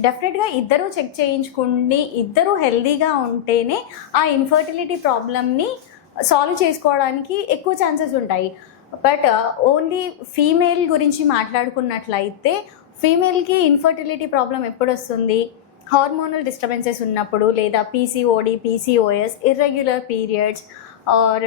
డెఫినెట్గా ఇద్దరూ చెక్ చేయించుకుని ఇద్దరూ హెల్దీగా ఉంటేనే ఆ ఇన్ఫర్టిలిటీ ప్రాబ్లమ్ని సాల్వ్ చేసుకోవడానికి ఎక్కువ ఛాన్సెస్ ఉంటాయి. బట్ ఓన్లీ ఫీమేల్ గురించి మాట్లాడుకున్నట్లయితే ఫీమేల్కి ఇన్ఫర్టిలిటీ ప్రాబ్లం ఎప్పుడు వస్తుంది? హార్మోనల్ డిస్టర్బెన్సెస్ ఉన్నప్పుడు, లేదా PCOD, PCOS, irregular periods or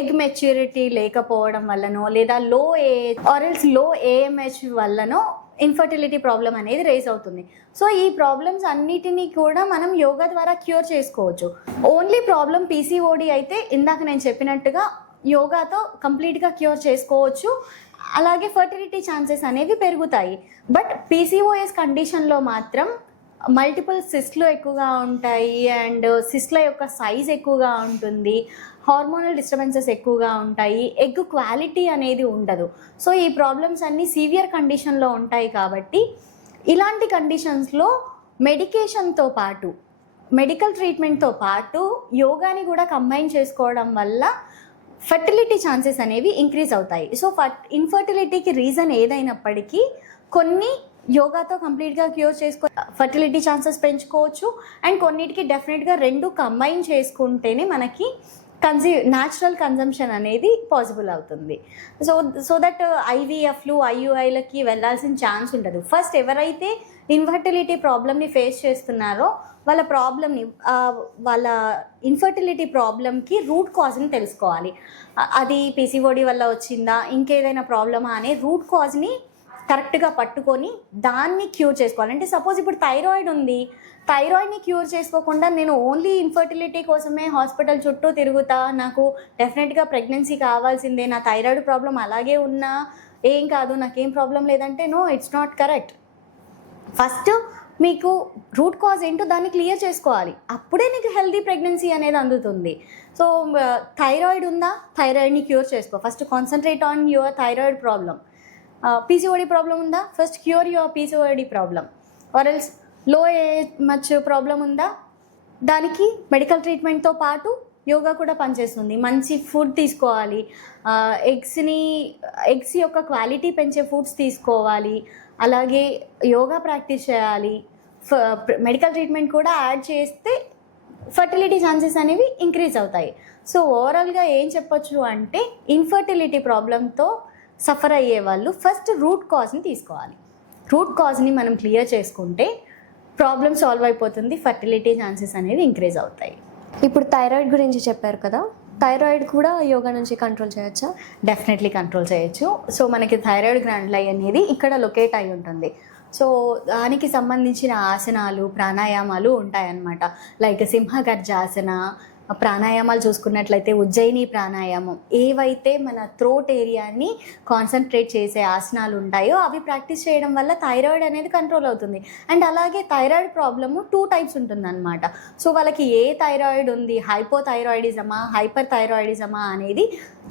egg maturity లేకపోవడం వల్లనో, లేదా లో ఏఎంహెచ్ వల్లనో ఇన్ఫర్టిలిటీ ప్రాబ్లం అనేది రేజ్ అవుతుంది. సో ఈ ప్రాబ్లమ్స్ అన్నిటినీ కూడా మనం యోగా ద్వారా క్యూర్ చేసుకోవచ్చు. ఓన్లీ ప్రాబ్లం పీసీఓడి అయితే ఇందాక నేను చెప్పినట్టుగా యోగాతో కంప్లీట్గా క్యూర్ చేసుకోవచ్చు. అలాగే ఫర్టిలిటీ ఛాన్సెస్ అనేవి పెరుగుతాయి. బట్ పీసీఓఎస్ కండిషన్లో మాత్రం మల్టిపుల్ సిస్ట్లు ఎక్కువగా ఉంటాయి అండ్ సిస్ట్ల యొక్క సైజ్ ఎక్కువగా ఉంటుంది, హార్మోనల్ డిస్టర్బెన్సెస్ ఎక్కువగా ఉంటాయి, ఎగ్ క్వాలిటీ అనేది ఉండదు. సో ఈ ప్రాబ్లమ్స్ అన్నీ సివియర్ కండిషన్లో ఉంటాయి. కాబట్టి ఇలాంటి కండిషన్స్లో మెడికల్ ట్రీట్మెంట్తో పాటు యోగాని కూడా కంబైన్ చేసుకోవడం వల్ల ఫర్టిలిటీ ఛాన్సెస్ అనేవి ఇంక్రీజ్ అవుతాయి. సో ఇన్ఫర్టిలిటీకి రీజన్ ఏదైనప్పటికీ కొన్ని యోగాతో కంప్లీట్గా క్యూర్ ఫర్టిలిటీ ఛాన్సెస్ పెంచుకోవచ్చు. అండ్ కొన్నిటికి డెఫినెట్గా రెండు కంబైన్ చేసుకుంటేనే మనకి న్యాచురల్ కన్జంప్షన్ అనేది పాసిబుల్ అవుతుంది. సో దట్ ఐవీఎఫ్లు, ఐయుఐలకి వెళ్ళాల్సిన ఛాన్స్ ఉండదు. ఫస్ట్ ఎవరైతే ఇన్ఫర్టిలిటీ ప్రాబ్లమ్ని ఫేస్ చేస్తున్నారో వాళ్ళ ఇన్ఫర్టిలిటీ ప్రాబ్లమ్కి రూట్ కాజ్ని తెలుసుకోవాలి. అది పీసీఓడి వల్ల వచ్చిందా, ఇంకేదైనా ప్రాబ్లమా అనే రూట్ కాజ్ని కరెక్ట్గా పట్టుకొని దాన్ని క్యూర్ చేసుకోవాలి. అంటే సపోజ్ ఇప్పుడు థైరాయిడ్ ఉంది, థైరాయిడ్ని క్యూర్ చేసుకోకుండా నేను ఓన్లీ ఇన్ఫర్టిలిటీ కోసమే హాస్పిటల్ చుట్టూ తిరుగుతా, నాకు డెఫినెట్గా ప్రెగ్నెన్సీ కావాల్సిందే, నా థైరాయిడ్ ప్రాబ్లం అలాగే ఉన్నా ఏం కాదు, నాకేం ప్రాబ్లం లేదంటే no, it's not correct. First మీకు రూట్ కాజ్ ఏంటో దాన్ని క్లియర్ చేసుకోవాలి, అప్పుడే నీకు హెల్దీ ప్రెగ్నెన్సీ అనేది అందుతుంది. సో థైరాయిడ్ ఉందా, థైరాయిడ్ని క్యూర్ చేసుకో, first concentrate on your thyroid problem. PCOD problem ఉందా, first cure your PCOD problem. Or else low age much problem ఉందా, దానికి మెడికల్ ట్రీట్మెంట్తో పాటు యోగా కూడా పనిచేస్తుంది. మంచి ఫుడ్ తీసుకోవాలి, ఎగ్స్ యొక్క క్వాలిటీ పెంచే ఫుడ్స్ తీసుకోవాలి, అలాగే యోగా ప్రాక్టీస్ చేయాలి, మెడికల్ ట్రీట్మెంట్ కూడా యాడ్ చేస్తే ఫర్టిలిటీ ఛాన్సెస్ అనేవి ఇంక్రీజ్ అవుతాయి. సో ఓవరాల్గా ఏం చెప్పొచ్చు అంటే ఇన్ఫర్టిలిటీ ప్రాబ్లంతో సఫర్ అయ్యే వాళ్ళు ఫస్ట్ రూట్ కాజ్ని తీసుకోవాలి. రూట్ కాజ్ని మనం క్లియర్ చేసుకుంటే ప్రాబ్లమ్ సాల్వ్ అయిపోతుంది, ఫర్టిలిటీ ఛాన్సెస్ అనేవి ఇంక్రీజ్ అవుతాయి. ఇప్పుడు థైరాయిడ్ గురించి చెప్పారు కదా, థైరాయిడ్ కూడా యోగా నుంచి కంట్రోల్ చేయొచ్చా? డెఫినెట్లీ కంట్రోల్ చేయొచ్చు. సో మనకి థైరాయిడ్ గ్లాండ్ లై అనేది ఇక్కడ లొకేట్ అయి ఉంటుంది. సో దానికి సంబంధించిన ఆసనాలు, ప్రాణాయామాలు ఉంటాయన్నమాట. లైక్ సింహగర్జాసన, ప్రాణాయామాలు చూసుకున్నట్లయితే ఉజ్జయిని ప్రాణాయామం, ఏవైతే మన థ్రోట్ ఏరియాని కాన్సన్ట్రేట్ చేసే ఆసనాలు ఉంటాయో అవి ప్రాక్టీస్ చేయడం వల్ల థైరాయిడ్ అనేది కంట్రోల్ అవుతుంది. అండ్ అలాగే థైరాయిడ్ ప్రాబ్లము 2 టైప్స్ ఉంటుందన్నమాట. సో వాళ్ళకి ఏ థైరాయిడ్ ఉంది, హైపోథైరాయిడిజమా, హైపర్ థైరాయిడిజమా అనేది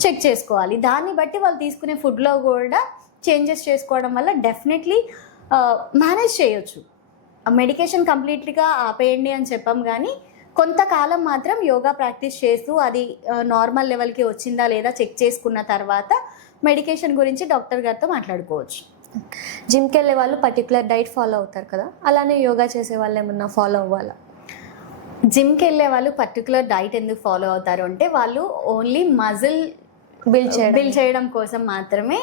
చెక్ చేసుకోవాలి. దాన్ని బట్టి వాళ్ళు తీసుకునే ఫుడ్లో కూడా చేంజెస్ చేసుకోవడం వల్ల డెఫినెట్లీ మేనేజ్ చేయొచ్చు. మెడికేషన్ కంప్లీట్గా ఆపేయండి అని చెప్పాం, కానీ కొంతకాలం మాత్రం యోగా ప్రాక్టీస్ చేస్తూ అది నార్మల్ లెవెల్కి వచ్చిందా లేదా చెక్ చేసుకున్న తర్వాత మెడికేషన్ గురించి డాక్టర్ గారితో మాట్లాడుకోవచ్చు. జిమ్కి వెళ్ళే వాళ్ళు పర్టికులర్ డైట్ ఫాలో అవుతారు కదా, అలానే యోగా చేసే వాళ్ళు ఏమన్నా ఫాలో అవ్వాలా? జిమ్కి వెళ్ళే వాళ్ళు పర్టికులర్ డైట్ ఎందుకు ఫాలో అవుతారు అంటే వాళ్ళు ఓన్లీ మజిల్ బిల్డ్ చేయడం కోసం మాత్రమే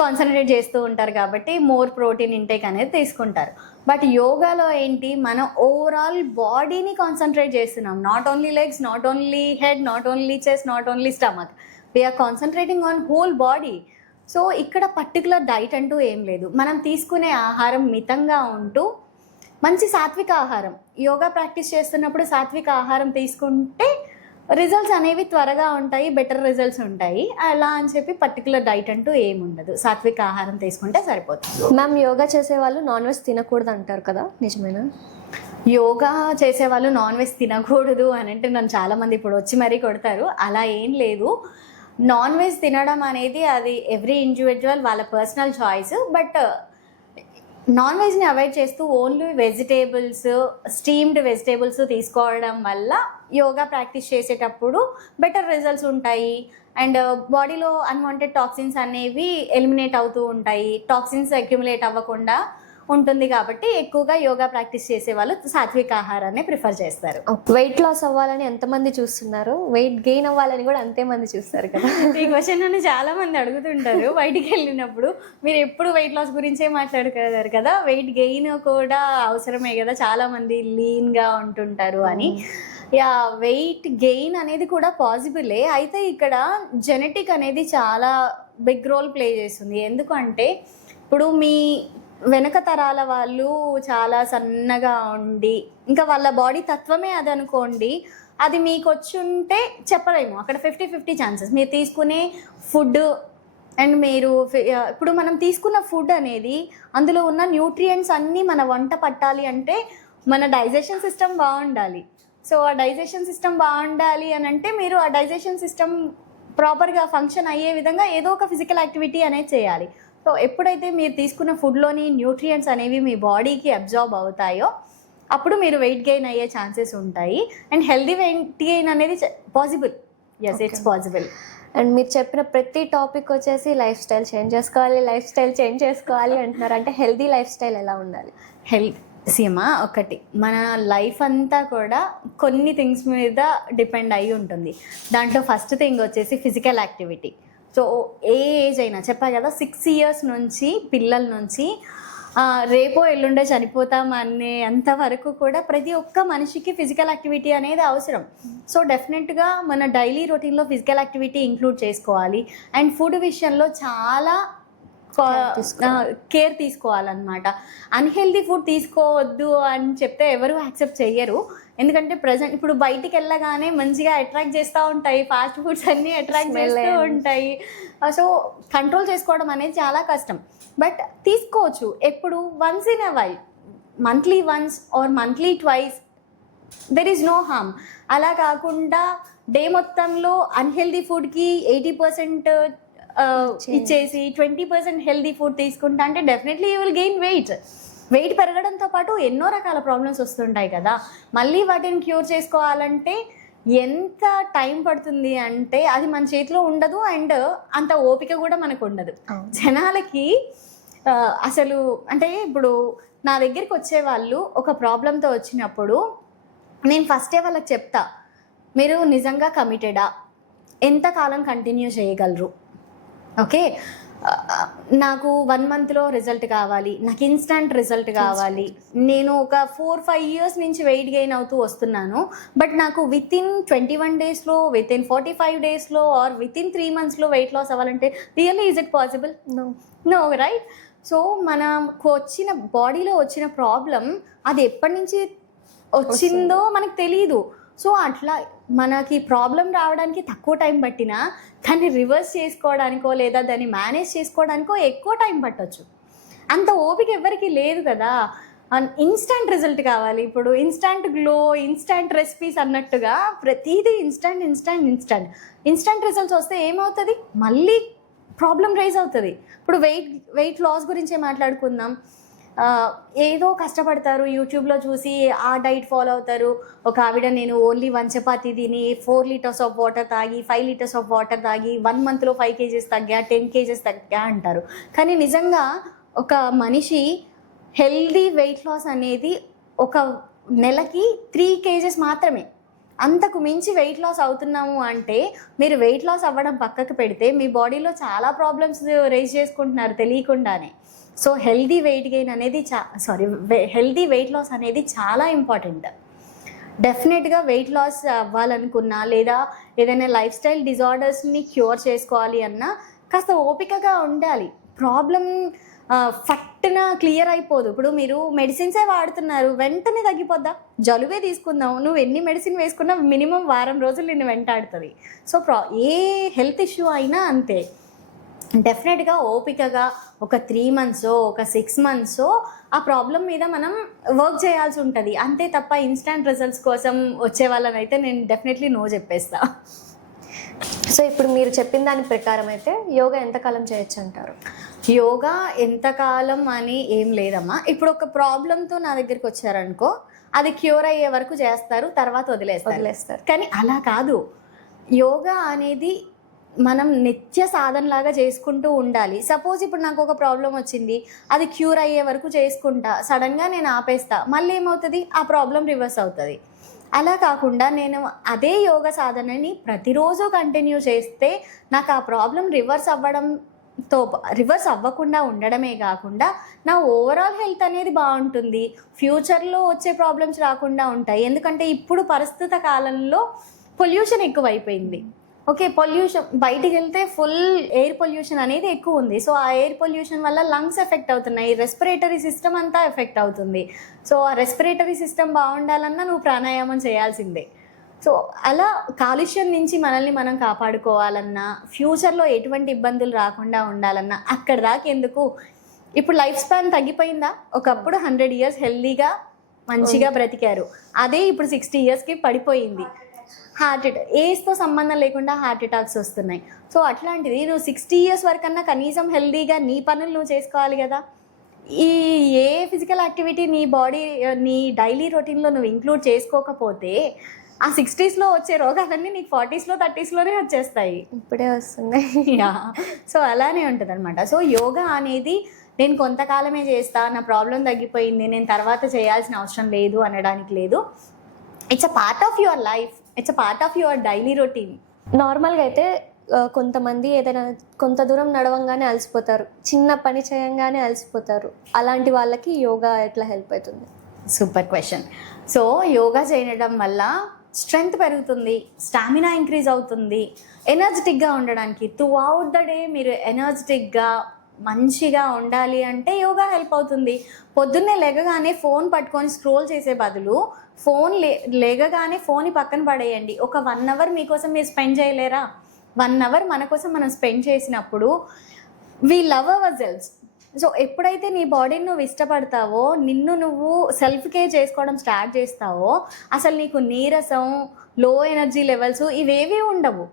కాన్సన్ట్రేట్ చేస్తూ ఉంటారు కాబట్టి మోర్ ప్రోటీన్ ఇంటేక్ అనేది తీసుకుంటారు. బట్ యోగాలో ఏంటి, మనం ఓవరాల్ బాడీని కాన్సన్ట్రేట్ చేస్తున్నాం. Not only legs, not only head, not only chest, not only stomach, we are concentrating on whole body. So ఇక్కడ పర్టికులర్ డైట్ అంటూ ఏం లేదు. మనం తీసుకునే ఆహారం మితంగా ఉంటూ మంచి సాత్విక ఆహారం, యోగా ప్రాక్టీస్ చేస్తున్నప్పుడు సాత్విక ఆహారం తీసుకుంటే రిజల్ట్స్ అనేవి త్వరగా ఉంటాయి, బెటర్ రిజల్ట్స్ ఉంటాయి. అలా అని చెప్పి పర్టికులర్ డైట్ అంటూ ఏముండదు, సాత్విక ఆహారం తీసుకుంటే సరిపోతుంది. మ్యామ్, యోగా చేసే వాళ్ళు నాన్ వెజ్ తినకూడదు అంటారు కదా, నిజమేనా? యోగా చేసే వాళ్ళు నాన్ వెజ్ తినకూడదు అని అంటే నన్ను చాలామంది ఇప్పుడు వచ్చి మరీ కొడతారు. అలా ఏం లేదు. నాన్ వెజ్ తినడం అనేది అది ఎవ్రీ ఇండివిజువల్ వాళ్ళ పర్సనల్ చాయిస్. బట్ నాన్ వెజ్ని అవాయిడ్ చేస్తూ ఓన్లీ వెజిటేబుల్స్, స్టీమ్డ్ వెజిటేబుల్స్ తీసుకోవడం వల్ల యోగా ప్రాక్టీస్ చేసేటప్పుడు బెటర్ రిజల్ట్స్ ఉంటాయి. అండ్ బాడీలో అన్వాంటెడ్ టాక్సిన్స్ అనేవి ఎలిమినేట్ అవుతూ ఉంటాయి, టాక్సిన్స్ అక్యుములేట్ అవ్వకుండా ఉంటుంది. కాబట్టి ఎక్కువగా యోగా ప్రాక్టీస్ చేసే వాళ్ళు సాత్విక ఆహారాన్ని ప్రిఫర్ చేస్తారు. వెయిట్ లాస్ అవ్వాలని ఎంతమంది చూస్తున్నారు, వెయిట్ గెయిన్ అవ్వాలని కూడా అంతే మంది చూస్తారు కదా. ఈ క్వశ్చన్ నన్ను చాలా మంది అడుగుతుంటారు బయటికి వెళ్ళినప్పుడు. మీరు ఎప్పుడు వెయిట్ లాస్ గురించే మాట్లాడుతున్నారు కదా, వెయిట్ గెయిన్ కూడా అవసరమే కదా, చాలా మంది లీన్గా ఉంటుంటారు అని. యా, వెయిట్ గెయిన్ అనేది కూడా పాసిబులే. అయితే ఇక్కడ జెనెటిక్ అనేది చాలా బిగ్ రోల్ ప్లే చేస్తుంది. ఎందుకంటే ఇప్పుడు మీ వెనక తరాల వాళ్ళు చాలా సన్నగా ఉండి, ఇంకా వాళ్ళ బాడీ తత్వమే అది అనుకోండి, అది మీకు వచ్చి ఉంటే చెప్పలేము. అక్కడ 50-50 ఛాన్సెస్. మీరు తీసుకునే ఫుడ్ అండ్ మీరు ఇప్పుడు మనం తీసుకున్న ఫుడ్ అనేది అందులో ఉన్న న్యూట్రియంట్స్ అన్నీ మన వంట పట్టాలి అంటే మన డైజెషన్ సిస్టమ్ బాగుండాలి. సో ఆ డైజెషన్ సిస్టమ్ బాగుండాలి అని అంటే మీరు ఆ డైజెషన్ సిస్టమ్ ప్రాపర్గా ఫంక్షన్ అయ్యే విధంగా ఏదో ఒక ఫిజికల్ యాక్టివిటీ అనేది చేయాలి. సో ఎప్పుడైతే మీరు తీసుకున్న ఫుడ్లోని న్యూట్రియంట్స్ అనేవి మీ బాడీకి అబ్జార్బ్ అవుతాయో అప్పుడు మీరు వెయిట్ గెయిన్ అయ్యే ఛాన్సెస్ ఉంటాయి. అండ్ హెల్దీ వెయిట్ గెయిన్ అనేది possible. Yes, it's possible. And మీరు చెప్పిన ప్రతి టాపిక్ వచ్చేసి లైఫ్ స్టైల్ చేంజ్ చేసుకోవాలి అంటున్నారు. అంటే హెల్దీ లైఫ్ స్టైల్ ఎలా ఉండాలి? సీమా ఒకటి, మన లైఫ్ అంతా కూడా కొన్ని థింగ్స్ మీద డిపెండ్ అయి ఉంటుంది. దాంట్లో ఫస్ట్ థింగ్ వచ్చేసి ఫిజికల్ యాక్టివిటీ. సో ఏ ఏజ్ అయినా చెప్పా కదా, 6 years నుంచి పిల్లల నుంచి రేపో ఎల్లుండే చనిపోతాం అనే అంతవరకు కూడా ప్రతి ఒక్క మనిషికి ఫిజికల్ యాక్టివిటీ అనేది అవసరం. సో డెఫినెట్గా మన డైలీ రొటీన్లో ఫిజికల్ యాక్టివిటీ ఇంక్లూడ్ చేసుకోవాలి. అండ్ ఫుడ్ విషయంలో చాలా కేర్ తీసుకోవాలన్నమాట. అన్హెల్దీ ఫుడ్ తీసుకోవద్దు అని చెప్తే ఎవరు యాక్సెప్ట్ చెయ్యరు. ఎందుకంటే ప్రజెంట్ ఇప్పుడు బయటికి వెళ్ళగానే మంచిగా అట్రాక్ట్ చేస్తూ ఉంటాయి, ఫాస్ట్ ఫుడ్స్ అన్నీ అట్రాక్ట్ చేస్తూ ఉంటాయి. సో కంట్రోల్ చేసుకోవడం అనేది చాలా కష్టం. బట్ తీసుకోవచ్చు ఎప్పుడు, once in a while, monthly once or monthly twice, there is no harm. అలా కాకుండా డే మొత్తంలో అన్హెల్దీ ఫుడ్కి 80% ఇచ్చేసి 20% హెల్దీ ఫుడ్ తీసుకుంటా అంటే definitely you will gain weight పెరగడంతో పాటు ఎన్నో రకాల ప్రాబ్లమ్స్ వస్తుంటాయి కదా. మళ్ళీ వాటిని క్యూర్ చేసుకోవాలంటే ఎంత టైం పడుతుంది అంటే అది మన చేతిలో ఉండదు, అండ్ అంత ఓపిక కూడా మనకు ఉండదు. జనాలకి అసలు అంటే ఇప్పుడు నా దగ్గరికి వచ్చే వాళ్ళు ఒక ప్రాబ్లంతో వచ్చినప్పుడు నేను ఫస్టే వాళ్ళకి చెప్తా, మీరు నిజంగా కమిటెడా, ఎంతకాలం కంటిన్యూ చేయగలరు. ఓకే, నాకు 1 monthలో రిజల్ట్ కావాలి, నాకు ఇన్స్టంట్ రిజల్ట్ కావాలి. నేను ఒక 4-5 years నుంచి వెయిట్ గెయిన్ అవుతూ వస్తున్నాను, బట్ నాకు వితిన్ 21 daysలో, వితిన్ 45 daysలో ఆర్ వితిన్ 3 monthsలో వెయిట్ లాస్ అవ్వాలంటే really is it possible? No, right? So మనకు వచ్చిన బాడీలో వచ్చిన ప్రాబ్లం అది ఎప్పటి నుంచి వచ్చిందో మనకు తెలియదు. సో అట్లా మనకి ప్రాబ్లం రావడానికి తక్కువ టైం పట్టినా దాన్ని రివర్స్ చేసుకోవడానికో లేదా దాన్ని మేనేజ్ చేసుకోవడానికో ఎక్కువ టైం పట్టొచ్చు. అంత ఓపిక ఎవరికి లేదు కదా. ఇన్స్టంట్ రిజల్ట్ కావాలి. ఇప్పుడు ఇన్స్టంట్ గ్లో, ఇన్స్టంట్ రెసిపీస్ అన్నట్టుగా ప్రతిదీ ఇన్స్టంట్ రిజల్ట్స్ వస్తే ఏమవుతుంది, మళ్ళీ ప్రాబ్లం రైజ్ అవుతుంది. ఇప్పుడు వెయిట్ లాస్ గురించే మాట్లాడుకుందాం. ఏదో కష్టపడతారు, యూట్యూబ్లో చూసి ఆ డైట్ ఫాలో అవుతారు. ఒక ఆవిడ నేను ఓన్లీ 1 చపాతీ తిని 4 liters ఆఫ్ వాటర్ తాగి 5 liters ఆఫ్ వాటర్ తాగి 1 monthలో 5 kgs తగ్గా, 10 kgs తగ్గా అంటారు. కానీ నిజంగా ఒక మనిషి హెల్దీ వెయిట్ లాస్ అనేది ఒక నెలకి 3 kgs మాత్రమే. అంతకు మించి వెయిట్ లాస్ అవుతున్నాము అంటే మీరు వెయిట్ లాస్ అవ్వడం పక్కకు పెడితే మీ బాడీలో చాలా ప్రాబ్లమ్స్ రేజ్ చేసుకుంటున్నారు తెలియకుండానే. సో హెల్దీ వెయిట్ గెయిన్ అనేది హెల్దీ వెయిట్ లాస్ అనేది చాలా ఇంపార్టెంట్. డెఫినెట్గా వెయిట్ లాస్ అవ్వాలనుకున్నా లేదా ఏదైనా లైఫ్ స్టైల్ డిజార్డర్స్ని క్యూర్ చేసుకోవాలి అన్నా కాస్త ఓపికగా ఉండాలి. ప్రాబ్లం ఫట్న క్లియర్ అయిపోదు. ఇప్పుడు మీరు మెడిసిన్సే వాడుతున్నారు, వెంటనే తగ్గిపోద్దా? జలుబే తీసుకుందాం, నువ్వు ఎన్ని మెడిసిన్ వేసుకున్నా మినిమం వారం రోజులు నిన్ను వెంటాడుతుంది. సో ఏ హెల్త్ ఇష్యూ అయినా అంతే. డెఫినెట్గా ఓపికగా ఒక 3 months ఒక 6 months ఆ ప్రాబ్లం మీద మనం వర్క్ చేయాల్సి ఉంటుంది అంతే తప్ప ఇన్స్టంట్ రిజల్ట్స్ కోసం వచ్చే వాళ్ళని అయితే నేను డెఫినెట్లీ నో చెప్పేస్తా. సో ఇప్పుడు మీరు చెప్పిన దాని ప్రకారం అయితే యోగా ఎంతకాలం చేయొచ్చు అంటారు? యోగా ఎంతకాలం అని ఏం లేదమ్మా. ఇప్పుడు ఒక ప్రాబ్లంతో నా దగ్గరికి వచ్చారనుకో, అది క్యూర్ అయ్యే వరకు చేస్తారు, తర్వాత వదిలేస్తారు. కానీ అలా కాదు. యోగా అనేది మనం నిత్య సాధనలాగా చేసుకుంటూ ఉండాలి. సపోజ్ ఇప్పుడు నాకు ఒక ప్రాబ్లం వచ్చింది, అది క్యూర్ అయ్యే వరకు చేసుకుంటా, సడన్గా నేను ఆపేస్తా, మళ్ళీ ఏమవుతుంది, ఆ ప్రాబ్లం రివర్స్ అవుతుంది. అలా కాకుండా నేను అదే యోగా సాధనని ప్రతిరోజు కంటిన్యూ చేస్తే నాకు ఆ ప్రాబ్లం రివర్స్ అవ్వకుండా ఉండడమే కాకుండా నా ఓవరాల్ హెల్త్ అనేది బాగుంటుంది. ఫ్యూచర్లో వచ్చే ప్రాబ్లమ్స్ రాకుండా ఉంటాయి. ఎందుకంటే ఇప్పుడు ప్రస్తుత కాలంలో పొల్యూషన్ ఎక్కువైపోయింది. ఓకే, పొల్యూషన్ బయటికి వెళ్తే ఫుల్ ఎయిర్ పొల్యూషన్ అనేది ఎక్కువ ఉంది. సో ఆ ఎయిర్ పొల్యూషన్ వల్ల లంగ్స్ ఎఫెక్ట్ అవుతున్నాయి, రెస్పిరేటరీ సిస్టమ్ అంతా ఎఫెక్ట్ అవుతుంది. సో ఆ రెస్పిరేటరీ సిస్టమ్ బాగుండాలన్నా నువ్వు ప్రాణాయామం చేయాల్సిందే. సో అలా కాలుష్యం నుంచి మనల్ని మనం కాపాడుకోవాలన్నా, ఫ్యూచర్లో ఎటువంటి ఇబ్బందులు రాకుండా ఉండాలన్నా అక్కడ దాకా ఎందుకు. ఇప్పుడు లైఫ్ స్పాన్ తగ్గిపోయిందా? ఒకప్పుడు 100 years హెల్దీగా మంచిగా బ్రతికారు, అదే ఇప్పుడు 60 yearsకి పడిపోయింది. ఏజ్తో సంబంధం లేకుండా హార్ట్ అటాక్స్ వస్తున్నాయి. సో అట్లాంటిది నువ్వు 60 years వరకన్నా కనీసం హెల్దీగా నీ పనులు నువ్వు చేసుకోవాలి కదా. ఏ ఫిజికల్ యాక్టివిటీ నీ బాడీ నీ డైలీ రొటీన్లో నువ్వు ఇంక్లూడ్ చేసుకోకపోతే ఆ 60sలో వచ్చే రోగాలన్నీ నీకు 40sలో 30sలోనే వచ్చేస్తాయి, ఇప్పుడే వస్తున్నాయి. సో అలానే ఉంటుంది అనమాట. సో యోగా అనేది నేను కొంతకాలమే చేస్తా, నా ప్రాబ్లం తగ్గిపోయింది, నేను తర్వాత చేయాల్సిన అవసరం లేదు అనడానికి లేదు. It's a part of your life, it's a part of your daily routine. నార్మల్గా అయితే కొంతమంది ఏదైనా కొంత దూరం నడవంగానే అలసిపోతారు, చిన్న పని చేయంగానే అలసిపోతారు. అలాంటి వాళ్ళకి యోగా ఎట్లా హెల్ప్ అవుతుంది? Super question. సో యోగా చేయడం వల్ల స్ట్రెంగ్త్ పెరుగుతుంది, స్టామినా ఇంక్రీజ్ అవుతుంది. ఎనర్జెటిక్గా ఉండడానికి త్రూ అవుట్ ద డే మీరు ఎనర్జెటిక్గా మంచిగా ఉండాలి అంటే యోగా హెల్ప్ అవుతుంది. పొద్దున్నే లేగగానే ఫోన్ పట్టుకొని స్క్రోల్ చేసే బదులు లేగగానే ఫోన్ పక్కన పడేయండి. ఒక 1 అవర్ మీకోసం మీరు స్పెండ్ చేయలేరా? 1 అవర్ మన కోసం మనం స్పెండ్ చేసినప్పుడు we love our cells. So ఎప్పుడైతే నీ బాడీని నువ్వు ఇష్టపడతావో, నిన్ను నువ్వు సెల్ఫ్ కేర్ చేసుకోవడం స్టార్ట్ చేస్తావో, అసలు నీకు నీరసం, లో ఎనర్జీ లెవెల్స్ ఇవేవి ఉండవు.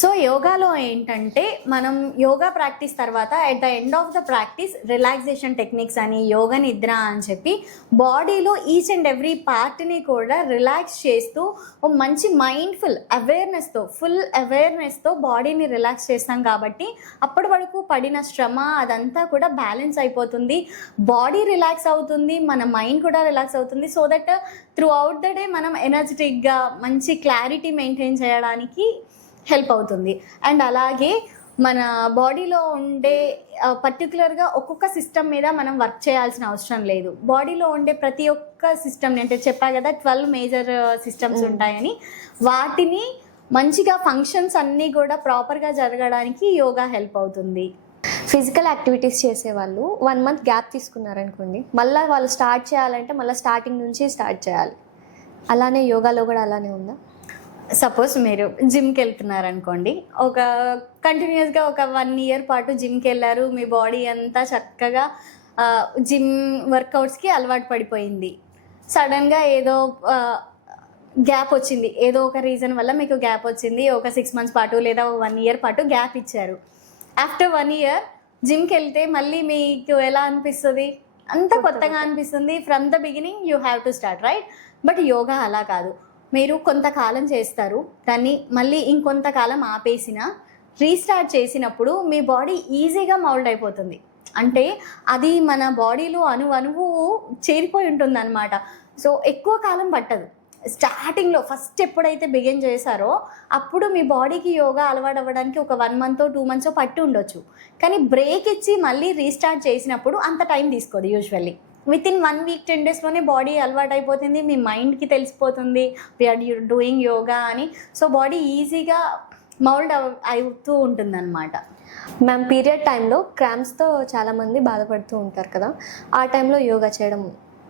సో యోగాలో ఏంటంటే మనం యోగా ప్రాక్టీస్ తర్వాత at the end of the practice relaxation techniques అని, యోగ నిద్ర అని చెప్పి బాడీలో ఈచ్ అండ్ ఎవ్రీ పార్ట్ని కూడా రిలాక్స్ చేస్తూ ఓ మంచి మైండ్ఫుల్ ఫుల్ అవేర్నెస్తో బాడీని రిలాక్స్ చేస్తాం. కాబట్టి అప్పటి వరకు పడిన శ్రమ అదంతా కూడా బ్యాలెన్స్ అయిపోతుంది, బాడీ రిలాక్స్ అవుతుంది, మన మైండ్ కూడా రిలాక్స్ అవుతుంది. So that through out the day మనం ఎనర్జెటిక్గా మంచి క్లారిటీ మెయింటైన్ చేయడానికి హెల్ప్ అవుతుంది. అండ్ అలాగే మన బాడీలో ఉండే పర్టికులర్గా ఒక్కొక్క సిస్టమ్ మీద మనం వర్క్ చేయాల్సిన అవసరం లేదు. బాడీలో ఉండే ప్రతి ఒక్క సిస్టమ్, అంటే చెప్పా కదా 12 మేజర్ సిస్టమ్స్ ఉంటాయని, వాటిని మంచిగా ఫంక్షన్స్ అన్నీ కూడా ప్రాపర్గా జరగడానికి యోగా హెల్ప్ అవుతుంది. ఫిజికల్ యాక్టివిటీస్ చేసేవాళ్ళు 1 మంత్ గ్యాప్ తీసుకున్నారనుకోండి, మళ్ళీ వాళ్ళు స్టార్ట్ చేయాలంటే మళ్ళీ స్టార్టింగ్ నుంచి స్టార్ట్ చేయాలి. అలానే యోగాలో కూడా అలానే ఉందా? సపోజ్ మీరు జిమ్కి వెళ్తున్నారు అనుకోండి, ఒక కంటిన్యూస్గా ఒక 1 ఇయర్ పాటు జిమ్కి వెళ్ళారు, మీ బాడీ అంతా చక్కగా జిమ్ వర్కౌట్స్కి అలవాటు పడిపోయింది. సడన్గా ఏదో గ్యాప్ వచ్చింది, ఏదో ఒక రీజన్ వల్ల మీకు గ్యాప్ వచ్చింది, ఒక 6 మంత్స్ పాటు లేదా 1 ఇయర్ పాటు గ్యాప్ ఇచ్చారు. ఆఫ్టర్ 1 ఇయర్ జిమ్కి వెళ్తే మళ్ళీ మీకు ఎలా అనిపిస్తుంది? అంత కొత్తగా అనిపిస్తుంది. From the beginning you have to start, right? But yoga అలా కాదు. మీరు కొంతకాలం చేస్తారు, దాన్ని మళ్ళీ ఇంకొంతకాలం ఆపేసిన రీస్టార్ట్ చేసినప్పుడు మీ బాడీ ఈజీగా మౌల్డ్ అయిపోతుంది. అంటే అది మన బాడీలో అణువు చేరిపోయి ఉంటుంది అనమాట. సో ఎక్కువ కాలం పట్టదు. స్టార్టింగ్లో ఫస్ట్ ఎప్పుడైతే బిగిన్ చేశారో అప్పుడు మీ బాడీకి యోగా అలవాటు అవ్వడానికి ఒక 1 మంత్ 2 మంత్స్ పట్టి ఉండొచ్చు. కానీ బ్రేక్ ఇచ్చి మళ్ళీ రీస్టార్ట్ చేసినప్పుడు అంత టైం తీసుకోదు. యూజువల్లీ వితిన్ 1 వీక్ 10 డేస్లోనే బాడీ అలవాటు అయిపోతుంది, మీ మైండ్కి తెలిసిపోతుంది వీఆర్ డూయింగ్ యోగా అని. సో బాడీ ఈజీగా మౌల్డ్ అవుతూ ఉంటుంది అనమాట. మ్యామ్, పీరియడ్ టైంలో క్రాంప్స్తో చాలామంది బాధపడుతూ ఉంటారు కదా, ఆ టైంలో యోగా చేయడం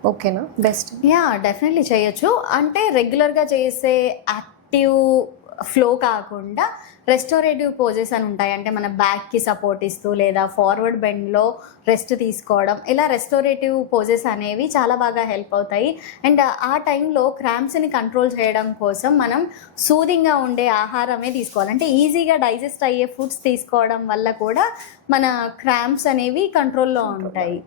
ఓకేనా? బెస్ట్? యా, డెఫినెట్లీ చేయొచ్చు. అంటే రెగ్యులర్గా చేసే యాక్టివ్ ఫ్లో కాకుండా రెస్టోరేటివ్ పోజెస్ అని ఉంటాయి. అంటే మన బ్యాక్కి సపోర్ట్ ఇస్తూ లేదా ఫార్వర్డ్ బెండ్లో రెస్ట్ తీసుకోవడం, ఇలా రెస్టోరేటివ్ పోజెస్ అనేవి చాలా బాగా హెల్ప్ అవుతాయి. అండ్ ఆ టైంలో క్రాంప్స్ని కంట్రోల్ చేయడం కోసం మనం సూదింగ్గా ఉండే ఆహారమే తీసుకోవాలి. అంటే ఈజీగా డైజెస్ట్ అయ్యే ఫుడ్స్ తీసుకోవడం వల్ల కూడా మన క్రాంప్స్ అనేవి కంట్రోల్లో ఉంటాయి.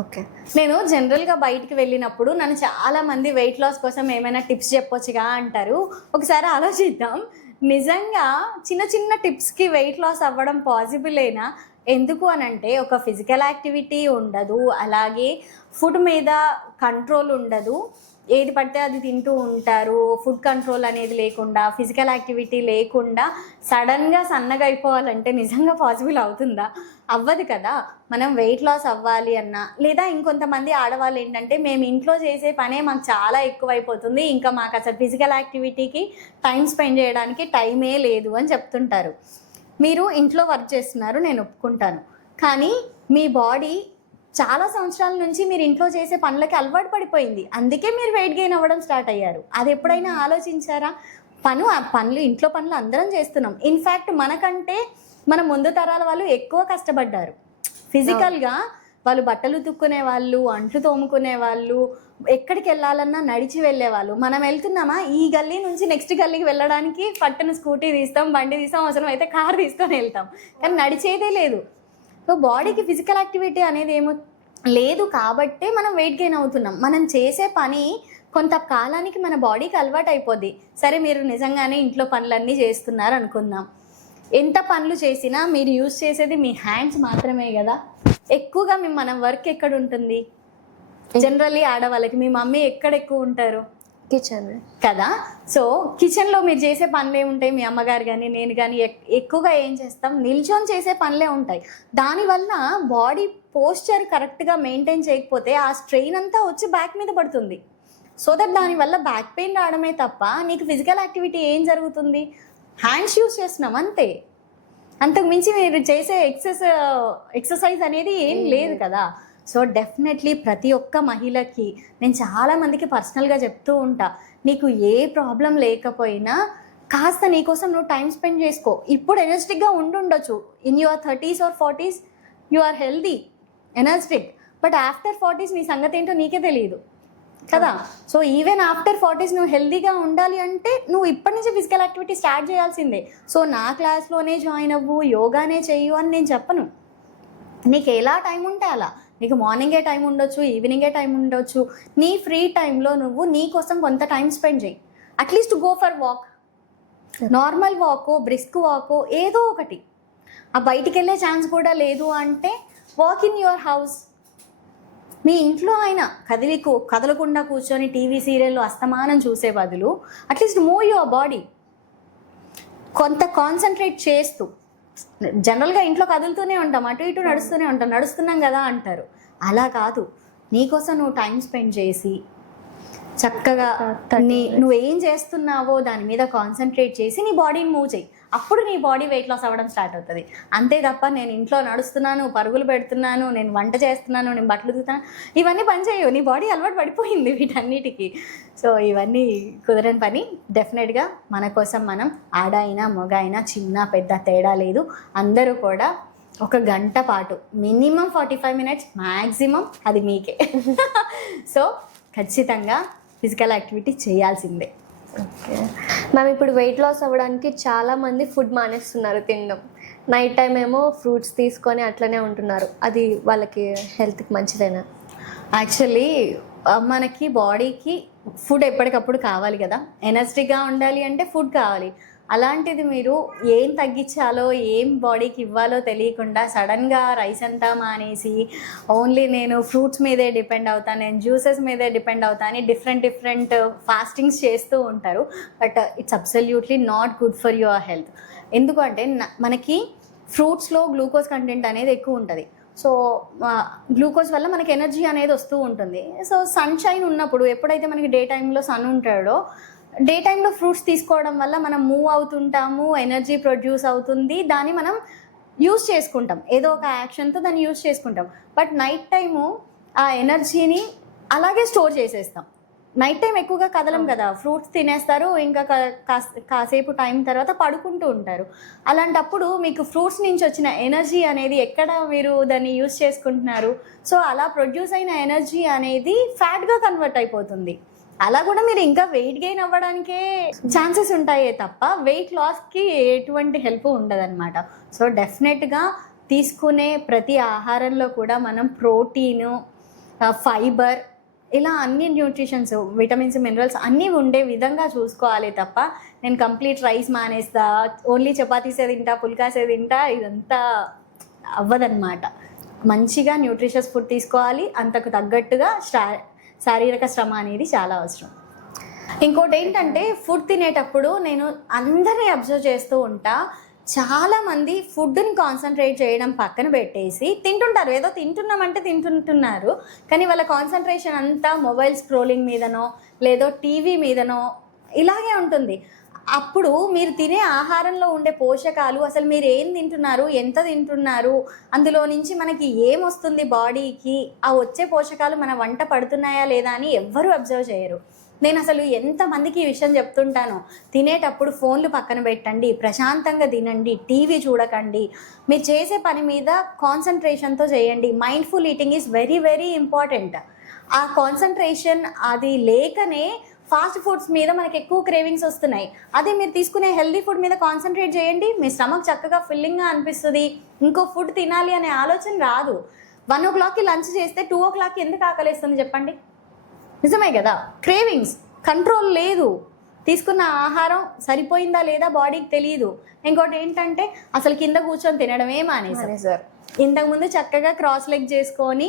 ఓకే. నేను జనరల్గా బయటికి వెళ్ళినప్పుడు నన్ను చాలామంది వెయిట్ లాస్ కోసం ఏమైనా టిప్స్ చెప్పొచ్చుగా అంటారు. ఒకసారి ఆలోచిద్దాం, నిజంగా చిన్న చిన్న టిప్స్కి వెయిట్ లాస్ అవ్వడం పాసిబులేనా? ఎందుకు అనంటే ఒక ఫిజికల్ యాక్టివిటీ ఉండదు, అలాగే ఫుడ్ మీద కంట్రోల్ ఉండదు, ఏది పడితే అది తింటూ ఉంటారు. ఫుడ్ కంట్రోల్ అనేది లేకుండా, ఫిజికల్ యాక్టివిటీ లేకుండా సడన్గా సన్నగా అయిపోవాలంటే నిజంగా పాసిబుల్ అవుతుందా? అవ్వదు కదా. మనం వెయిట్ లాస్ అవ్వాలి అన్నా, లేదా ఇంకొంతమంది ఆడవాళ్ళు ఏంటంటే మేము ఇంట్లో చేసే పనే మాకు చాలా ఎక్కువైపోతుంది, ఇంకా మాకు అసలు ఫిజికల్ యాక్టివిటీకి టైం స్పెండ్ చేయడానికి టైమే లేదు అని చెప్తుంటారు. మీరు ఇంట్లో వర్క్ చేస్తున్నారు, నేను ఒప్పుకుంటాను. కానీ మీ బాడీ చాలా సంవత్సరాల నుంచి మీరు ఇంట్లో చేసే పనులకి అలవాటు పడిపోయింది, అందుకే మీరు వెయిట్ గెయిన్ అవ్వడం స్టార్ట్ అయ్యారు. అది ఎప్పుడైనా ఆలోచించారా? పనులు ఇంట్లో పనులు అందరం చేస్తున్నాం. ఇన్ఫ్యాక్ట్ మనకంటే మన ముందు తరాల వాళ్ళు ఎక్కువ కష్టపడ్డారు ఫిజికల్గా. వాళ్ళు బట్టలు ఉతుక్కునే వాళ్ళు, అంట్లు తోముకునే వాళ్ళు, ఎక్కడికి వెళ్ళాలన్నా నడిచి వెళ్ళేవాళ్ళు. మనం వెళ్తున్నామా, ఈ గల్లీ నుంచి నెక్స్ట్ గల్లీకి వెళ్ళడానికి పట్టున స్కూటీ తీస్తాం, బండి తీస్తాం, అవసరం అయితే కార్ తీసుకొని వెళ్తాం, కానీ నడిచేదే లేదు. సో బాడీకి ఫిజికల్ యాక్టివిటీ అనేది ఏమో లేదు కాబట్టే మనం వెయిట్ గెయిన్ అవుతున్నాం. మనం చేసే పని కొంతకాలానికి మన బాడీకి అలవాటు అయిపోద్ది. సరే, మీరు నిజంగానే ఇంట్లో పనులన్నీ చేస్తున్నారు అనుకుందాం. ఎంత పనులు చేసినా మీరు యూజ్ చేసేది మీ హ్యాండ్స్ మాత్రమే కదా. ఎక్కువగా మన వర్క్ ఎక్కడ ఉంటుంది? జనరల్లీ ఆడవాళ్ళకి మీ మమ్మీ ఎక్కడ ఎక్కువ ఉంటారు? కిచెన్ కదా. సో కిచెన్లో మీరు చేసే పనులే ఉంటాయి. మీ అమ్మగారు కానీ నేను కానీ ఎక్కువగా ఏం చేస్తాం, నిల్చొని చేసే పనులే ఉంటాయి. దానివల్ల బాడీ పోస్చర్ కరెక్ట్గా మెయింటైన్ చేయకపోతే ఆ స్ట్రెయిన్ అంతా వచ్చి బ్యాక్ మీద పడుతుంది. సో దట్ దానివల్ల బ్యాక్ పెయిన్ రావడమే తప్ప నీకు ఫిజికల్ యాక్టివిటీ ఏం జరుగుతుంది? హ్యాండ్స్ యూస్ చేస్తున్నాం అంతే. అంతకు మించి మీరు చేసే ఎక్సర్సైజ్ అనేది ఏం లేదు కదా. సో డెఫినెట్లీ ప్రతి ఒక్క మహిళకి నేను చాలా మందికి పర్సనల్గా చెప్తూ ఉంటా, నీకు ఏ ప్రాబ్లం లేకపోయినా కాస్త నీకోసం నువ్వు టైం స్పెండ్ చేసుకో. ఇప్పుడు ఎనర్జెటిక్గా ఉండుండొచ్చు, in your 30s or 40s you are healthy energetic, but after 40s నీ సంగతి ఏంటో నీకే తెలియదు కదా. సో ఈవెన్ ఆఫ్టర్ 40s నువ్వు హెల్దీగా ఉండాలి అంటే నువ్వు ఇప్పటి నుంచి ఫిజికల్ యాక్టివిటీ స్టార్ట్ చేయాల్సిందే. సో నా క్లాస్లోనే జాయిన్ అవ్వు, యోగానే చెయ్యు అని నేను చెప్పను. నీకు ఎలా టైం ఉంటే అలా, నీకు మార్నింగే టైం ఉండొచ్చు, ఈవినింగే టైం ఉండొచ్చు, నీ ఫ్రీ టైంలో నువ్వు నీ కోసం కొంత టైం స్పెండ్ చేయి. At least go for walk, normal వాకో బ్రిస్క్ వాకో ఏదో ఒకటి. ఆ బయటికి వెళ్ళే ఛాన్స్ కూడా లేదు అంటే వాక్ ఇన్ యువర్ హౌస్. మీ ఇంట్లో అయినా కదలకుండా కూర్చొని టీవీ సీరియల్లో అస్తమానం చూసే బదులు అట్లీస్ట్ మూవ్ యువర్ బాడీ, కొంత కాన్సన్ట్రేట్ చేస్తూ. జనరల్గా ఇంట్లో కదులుతూనే ఉంటాం, అటు ఇటు నడుస్తూనే ఉంటాం, నడుస్తున్నాం కదా అంటారు. అలా కాదు, నీకోసం నువ్వు టైం స్పెండ్ చేసి చక్కగా నువ్వేం చేస్తున్నావో దాని మీద కాన్సన్ట్రేట్ చేసి నీ బాడీని మూవ్ చేయి. అప్పుడు నీ బాడీ వెయిట్ లాస్ అవ్వడం స్టార్ట్ అవుతుంది. అంతే తప్ప నేను ఇంట్లో నడుస్తున్నాను, పరుగులు పెడుతున్నాను, నేను వంట చేస్తున్నాను, నేను బట్టలు ఉతుకుతున్నాను, ఇవన్నీ పని చేయవు. నీ బాడీ అలవాటు పడిపోయింది వీటన్నిటికీ. సో ఇవన్నీ కుదరని పని. డెఫినెట్గా మన కోసం మనం ఆడ అయినా మగ అయినా చిన్న పెద్ద తేడా లేదు, అందరూ కూడా ఒక గంట పాటు మినిమం 45 minutes మ్యాక్సిమం అది మీకే. సో ఖచ్చితంగా ఫిజికల్ యాక్టివిటీ చేయాల్సిందే. ఓకే మ్యామ్, ఇప్పుడు వెయిట్ లాస్ అవ్వడానికి చాలామంది ఫుడ్ మానేస్తున్నారు తినడం. నైట్ టైం ఏమో ఫ్రూట్స్ తీసుకొని అట్లనే ఉంటున్నారు. అది వాళ్ళకి హెల్త్కి మంచిదేనా? యాక్చువల్లీ మనకి బాడీకి ఫుడ్ ఎప్పటికప్పుడు కావాలి కదా, ఎనర్జీగా ఉండాలి అంటే ఫుడ్ కావాలి. అలాంటిది మీరు ఏం తగ్గించాలో ఏం బాడీకి ఇవ్వాలో తెలియకుండా సడన్గా రైస్ అంతా మానేసి ఓన్లీ నేను ఫ్రూట్స్ మీదే డిపెండ్ అవుతాను, నేను జ్యూసెస్ మీదే డిపెండ్ అవుతాను అని డిఫరెంట్ ఫాస్టింగ్స్ చేస్తూ ఉంటారు. But it's absolutely not good for your health. ఎందుకంటే మనకి ఫ్రూట్స్లో గ్లూకోజ్ కంటెంట్ అనేది ఎక్కువ ఉంటుంది. సో గ్లూకోజ్ వల్ల మనకి ఎనర్జీ అనేది వస్తూ ఉంటుంది. సో సన్షైన్ ఉన్నప్పుడు ఎప్పుడైతే మనకి డే టైంలో సన్ ఉంటాడో, డే టైంలో ఫ్రూట్స్ తీసుకోవడం వల్ల మనం మూవ్ అవుతుంటాము, ఎనర్జీ ప్రొడ్యూస్ అవుతుంది, దాన్ని మనం యూస్ చేసుకుంటాం, ఏదో ఒక యాక్షన్తో దాన్ని యూస్ చేసుకుంటాం. బట్ నైట్ టైము ఆ ఎనర్జీని అలాగే స్టోర్ చేసేస్తాం. నైట్ టైం ఎక్కువగా కదలం కదా, ఫ్రూట్స్ తినేస్తారు, ఇంకా కాసేపు టైం తర్వాత పడుకుంటూ ఉంటారు. అలాంటప్పుడు మీకు ఫ్రూట్స్ నుంచి వచ్చిన ఎనర్జీ అనేది ఎక్కడ మీరు దాన్ని యూస్ చేసుకుంటున్నారు? సో అలా ప్రొడ్యూస్ అయిన ఎనర్జీ అనేది ఫ్యాట్గా కన్వర్ట్ అయిపోతుంది. అలా కూడా మీరు ఇంకా వెయిట్ గెయిన్ అవ్వడానికే ఛాన్సెస్ ఉంటాయే తప్ప వెయిట్ లాస్కి ఎటువంటి హెల్ప్ ఉండదన్నమాట. సో డెఫినెట్గా తీసుకునే ప్రతి ఆహారంలో కూడా మనం ప్రోటీను, ఫైబర్, ఇలా అన్ని న్యూట్రిషన్స్, విటమిన్స్, మినరల్స్ అన్నీ ఉండే విధంగా చూసుకోవాలి తప్ప నేను కంప్లీట్ రైస్ మానేస్తా, ఓన్లీ చపాతీసే తింటా, పుల్కాసే తింటా, ఇదంతా అవ్వదన్నమాట. మంచిగా న్యూట్రిషియస్ ఫుడ్ తీసుకోవాలి, అంతకు తగ్గట్టుగా శారీరక శ్రమ అనేది చాలా అవసరం. ఇంకోటి ఏంటంటే ఫుడ్ తినేటప్పుడు నేను అందరినీ అబ్జర్వ్ చేస్తూ ఉంటా, చాలామంది ఫుడ్ని కాన్సన్ట్రేట్ చేయడం పక్కన పెట్టేసి తింటుంటారు. ఏదో తింటున్నామంటే తింటున్నారు, కానీ వాళ్ళ కాన్సన్ట్రేషన్ అంతా మొబైల్ స్క్రోలింగ్ మీదనో లేదో టీవీ మీదనో ఇలాగే ఉంటుంది. అప్పుడు మీరు తినే ఆహారంలో ఉండే పోషకాలు, అసలు మీరు ఏం తింటున్నారు, ఎంత తింటున్నారు, అందులో నుంచి మనకి ఏమొస్తుంది బాడీకి, ఆ వచ్చే పోషకాలు మన వంట పడుతున్నాయా లేదా అని ఎవ్వరూ అబ్జర్వ్ చేయరు. నేను అసలు ఎంతమందికి ఈ విషయం చెప్తుంటాను, తినేటప్పుడు ఫోన్లు పక్కన పెట్టండి, ప్రశాంతంగా తినండి, టీవీ చూడకండి, మీరు చేసే పని మీద కాన్సన్ట్రేషన్తో చేయండి. Mindful eating is very very important. ఆ కాన్సన్ట్రేషన్ అది లేకనే ఫాస్ట్ ఫుడ్స్ మీద మనకి ఎక్కువ క్రేవింగ్స్ వస్తున్నాయి. అదే మీరు తీసుకునే హెల్దీ ఫుడ్ మీద కాన్సన్ట్రేట్ చేయండి, మీ స్టమక్ చక్కగా ఫిల్లింగ్గా అనిపిస్తుంది, ఇంకో ఫుడ్ తినాలి అనే ఆలోచన రాదు. 1 o'clockకి లంచ్ చేస్తే 2 o'clockకి ఎందుకు ఆకలిస్తుంది చెప్పండి? నిజమే కదా. క్రేవింగ్స్ కంట్రోల్ లేదు, తీసుకున్న ఆహారం సరిపోయిందా లేదా బాడీకి తెలియదు. ఇంకోటి ఏంటంటే అసలు కింద కూర్చొని తినడమే మానేశారు. ఇంతకుముందు చక్కగా క్రాస్ లెగ్ చేసుకొని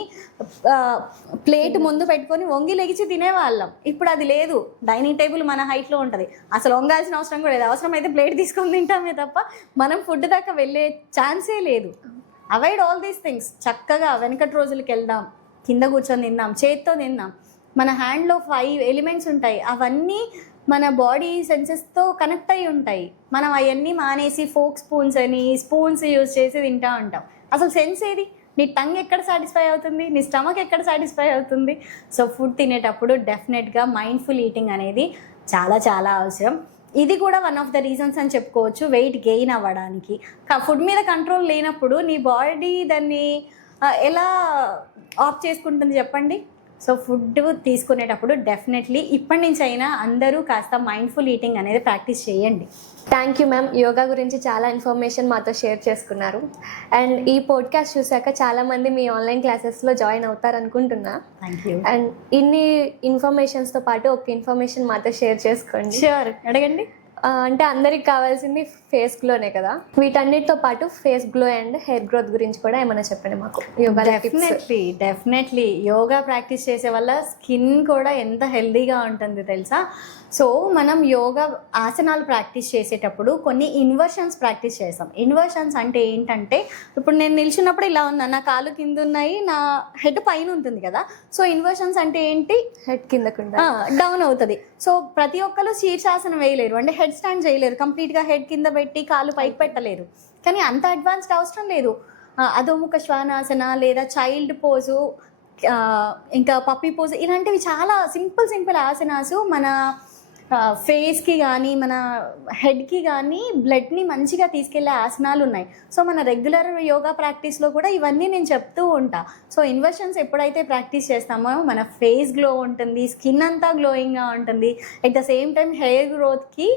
ప్లేట్ ముందు పెట్టుకొని వంగి లెగిచి తినేవాళ్ళం. ఇప్పుడు అది లేదు. డైనింగ్ టేబుల్ మన హైట్లో ఉంటుంది, అసలు వంగాల్సిన అవసరం కూడా లేదు. అవసరమైతే ప్లేట్ తీసుకొని తింటామే తప్ప మనం ఫుడ్ దాకా వెళ్ళే ఛాన్సే లేదు. Avoid all these things. చక్కగా వెనకటి రోజులకి వెళ్దాం, కింద కూర్చొని తిందాం, చేత్తో తిందాం. మన హ్యాండ్లో 5 ఎలిమెంట్స్ ఉంటాయి, అవన్నీ మన బాడీ సెన్సెస్తో కనెక్ట్ అయి ఉంటాయి. మనం అవన్నీ మానేసి ఫోక్ స్పూన్స్ అని స్పూన్స్ యూజ్ చేసి తింటూ ఉంటాం. అసలు సెన్స్ ఏది? నీ టంగ్ ఎక్కడ సాటిస్ఫై అవుతుంది, నీ స్టమక్ ఎక్కడ సాటిస్ఫై అవుతుంది? సో ఫుడ్ తినేటప్పుడు డెఫినెట్గా మైండ్ఫుల్ ఈటింగ్ అనేది చాలా చాలా అవసరం. ఇది కూడా వన్ ఆఫ్ ద రీజన్స్ అని చెప్పుకోవచ్చు వెయిట్ గెయిన్ అవ్వడానికి. ఫుడ్ మీద కంట్రోల్ లేనప్పుడు నీ బాడీ దాన్ని ఎలా ఆఫ్ చేసుకుంటుంది చెప్పండి? సో ఫుడ్ తీసుకునేటప్పుడు డెఫినెట్లీ ఇప్పటి నుంచి అయినా అందరూ కాస్త మైండ్ఫుల్ ఈటింగ్ అనేది ప్రాక్టీస్ చేయండి. Thank you ma'am. యోగా గురించి చాలా ఇన్ఫర్మేషన్ మాతో షేర్ చేసుకున్నారు. అండ్ ఈ పోడ్కాస్ట్ చూశాక చాలామంది మీ ఆన్లైన్ క్లాసెస్లో జాయిన్ అవుతారు అనుకుంటున్నా. Thank you. అండ్ ఇన్ని ఇన్ఫర్మేషన్స్తో పాటు ఒక ఇన్ఫర్మేషన్ మాతో షేర్ చేసుకోండి. ష్యూర్, అడగండి. అంటే అందరికి కావాల్సింది ఫేస్ గ్లోనే కదా, వీటన్నిటితో పాటు face glow and hair growth గురించి కూడా ఏమైనా చెప్పండి మాకు. యోగా డెఫినెట్లీ యోగా ప్రాక్టీస్ చేసే వల్ల స్కిన్ కూడా ఎంత హెల్దీగా ఉంటుంది తెలుసా? సో మనం యోగా ఆసనాలు ప్రాక్టీస్ చేసేటప్పుడు కొన్ని ఇన్వర్షన్స్ ప్రాక్టీస్ చేస్తాం. ఇన్వర్షన్స్ అంటే ఏంటంటే, ఇప్పుడు నేను నిల్చున్నప్పుడు ఇలా ఉన్నా, నా కాలు కింద ఉన్నాయి, నా హెడ్ పైన ఉంటుంది కదా. సో ఇన్వర్షన్స్ అంటే ఏంటి? హెడ్ కిందకుండా డౌన్ అవుతుంది. సో ప్రతి ఒక్కరు శీర్షాసనం వేయలేరు, అంటే హెడ్ స్టాండ్ చేయలేరు, కంప్లీట్గా హెడ్ కింద పెట్టి కాలు పైకి పెట్టలేరు. కానీ అంత అడ్వాన్స్డ్ అవసరం లేదు. అధోముఖ శ్వానాసన లేదా చైల్డ్ పోజు, ఇంకా పప్పీ పోజు, ఇలాంటివి చాలా సింపుల్ ఆసనాసు మన ఫేస్కి కానీ మన హెడ్కి కానీ బ్లడ్ని మంచిగా తీసుకెళ్లే ఆసనాలు ఉన్నాయి. సో మన రెగ్యులర్ యోగా ప్రాక్టీస్లో కూడా ఇవన్నీ నేను చెప్తూ ఉంటా. సో ఇన్వర్షన్స్ ఎప్పుడైతే ప్రాక్టీస్ చేస్తామో మన ఫేస్ గ్లో ఉంటుంది, స్కిన్ అంతా గ్లోయింగ్గా ఉంటుంది. At the same time hair గ్రోత్కి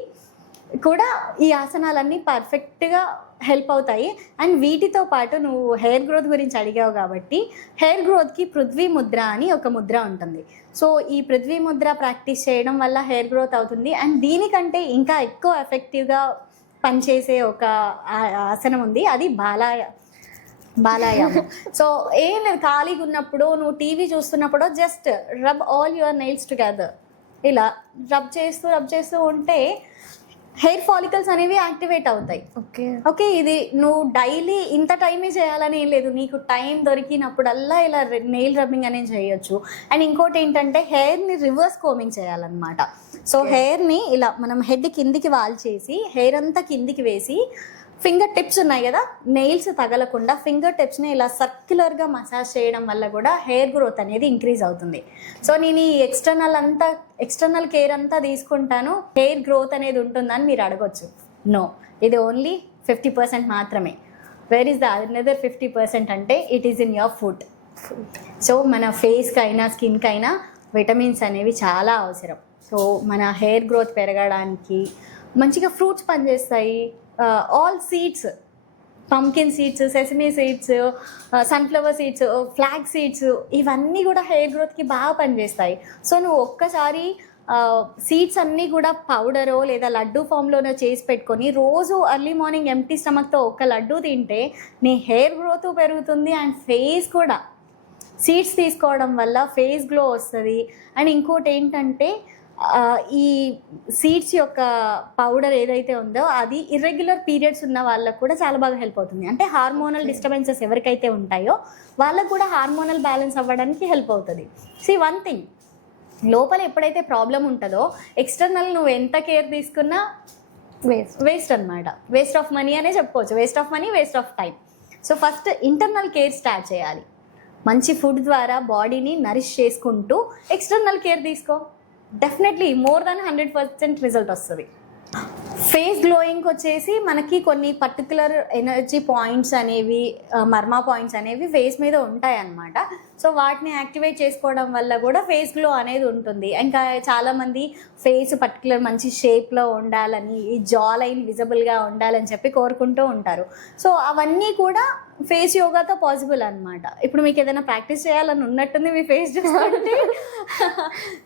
కూడా ఈ ఆసనాలన్నీ పర్ఫెక్ట్గా హెల్ప్ అవుతాయి. అండ్ వీటితో పాటు నువ్వు హెయిర్ గ్రోత్ గురించి అడిగావు కాబట్టి, హెయిర్ గ్రోత్కి పృథ్వీ ముద్ర అని ఒక ముద్ర ఉంటుంది. సో ఈ పృథ్వీ ముద్ర ప్రాక్టీస్ చేయడం వల్ల హెయిర్ గ్రోత్ అవుతుంది. అండ్ దీనికంటే ఇంకా ఎక్కువ ఎఫెక్టివ్గా పనిచేసే ఒక ఆసనం ఉంది, అది బాలాయామం. సో ఏం లేదు, ఖాళీగా ఉన్నప్పుడు నువ్వు టీవీ చూస్తున్నప్పుడు just rub all your nails together. ఇలా రబ్ చేస్తూ ఉంటే హెయిర్ ఫాలికల్స్ అనేవి యాక్టివేట్ అవుతాయి. ఓకే, ఇది నువ్వు డైలీ ఇంత టైమే చేయాలని ఏం లేదు, నీకు టైం దొరికినప్పుడల్లా ఇలా నెయిల్ రబ్బింగ్ అనేది చేయొచ్చు. అండ్ ఇంకోటి ఏంటంటే హెయిర్ని రివర్స్ కోమింగ్ చేయాలన్నమాట. సో హెయిర్ని ఇలా మనం హెడ్ కిందికి వాల్చేసి హెయిర్ అంతా కిందికి వేసి, ఫింగర్ టిప్స్ ఉన్నాయి కదా, నెయిల్స్ తగలకుండా ఫింగర్ టిప్స్ని ఇలా సర్క్యులర్గా మసాజ్ చేయడం వల్ల కూడా హెయిర్ గ్రోత్ అనేది ఇంక్రీజ్ అవుతుంది. సో నేను ఈ ఎక్స్టర్నల్ కేర్ అంతా తీసుకుంటాను, హెయిర్ గ్రోత్ అనేది ఉంటుందని మీరు అడగొచ్చు. నో, ఇది ఓన్లీ 50% మాత్రమే. వేర్ ఈస్ ద అనదర్ 50% అంటే it is in your food. So మన ఫేస్కి అయినా స్కిన్కి అయినా విటమిన్స్ అనేవి చాలా అవసరం. సో మన హెయిర్ గ్రోత్ పెరగడానికి మంచిగా ఫ్రూట్స్ పనిచేస్తాయి. All seeds, pumpkin seeds, sesame seeds, sunflower seeds, flax seeds, ఇవన్నీ కూడా హెయిర్ గ్రోత్కి బాగా పనిచేస్తాయి. సో నువ్వు ఒక్కసారి సీడ్స్ అన్నీ కూడా పౌడరో లేదా లడ్డూ ఫామ్లోనో చేసి పెట్టుకొని రోజు ఎర్లీ మార్నింగ్ ఎంప్టీ స్టమక్తో ఒక లడ్డూ తింటే నీ హెయిర్ గ్రోత్ పెరుగుతుంది. అండ్ ఫేస్ కూడా సీడ్స్ తీసుకోవడం వల్ల ఫేస్ గ్లో వస్తుంది. అండ్ ఇంకోటి ఏంటంటే ఈ సీడ్స్ యొక్క పౌడర్ ఏదైతే ఉందో అది ఇర్రెగ్యులర్ పీరియడ్స్ ఉన్న వాళ్ళకు కూడా చాలా బాగా హెల్ప్ అవుతుంది. అంటే హార్మోనల్ డిస్టర్బెన్సెస్ ఎవరికైతే ఉంటాయో వాళ్ళకు కూడా హార్మోనల్ బ్యాలెన్స్ అవ్వడానికి హెల్ప్ అవుతుంది. వన్ థింగ్, లోపల ఎప్పుడైతే ప్రాబ్లం ఉంటుందో ఎక్స్టర్నల్ నువ్వు ఎంత కేర్ తీసుకున్నా వేస్ట్ అనమాట. వేస్ట్ ఆఫ్ మనీ అనే చెప్పుకోవచ్చు. Waste of money, waste of time. So first internal care start చేయాలి. మంచి ఫుడ్ ద్వారా బాడీని నరిష్ చేసుకుంటూ ఎక్స్టర్నల్ కేర్ తీసుకో, డెఫినెట్లీ మోర్ దాన్ 100% రిజల్ట్ వస్తుంది. ఫేస్ గ్లోయింగ్కి వచ్చేసి మనకి కొన్ని పర్టికులర్ ఎనర్జీ పాయింట్స్ అనేవి, మర్మా పాయింట్స్ అనేవి ఫేస్ మీద ఉంటాయి అన్నమాట. సో వాటిని యాక్టివేట్ చేసుకోవడం వల్ల కూడా ఫేస్ గ్లో అనేది ఉంటుంది. ఇంకా చాలామంది ఫేస్ పర్టికులర్ మంచి షేప్లో ఉండాలని, ఈ జా లైన్ విజిబుల్గా ఉండాలని చెప్పి కోరుకుంటూ ఉంటారు. సో అవన్నీ కూడా ఫేస్ యోగాతో పాసిబుల్ అనమాట. ఇప్పుడు మీకు ఏదైనా ప్రాక్టీస్ చేయాలని ఉన్నట్టుంది మీ ఫేస్ చూస్తుంటే.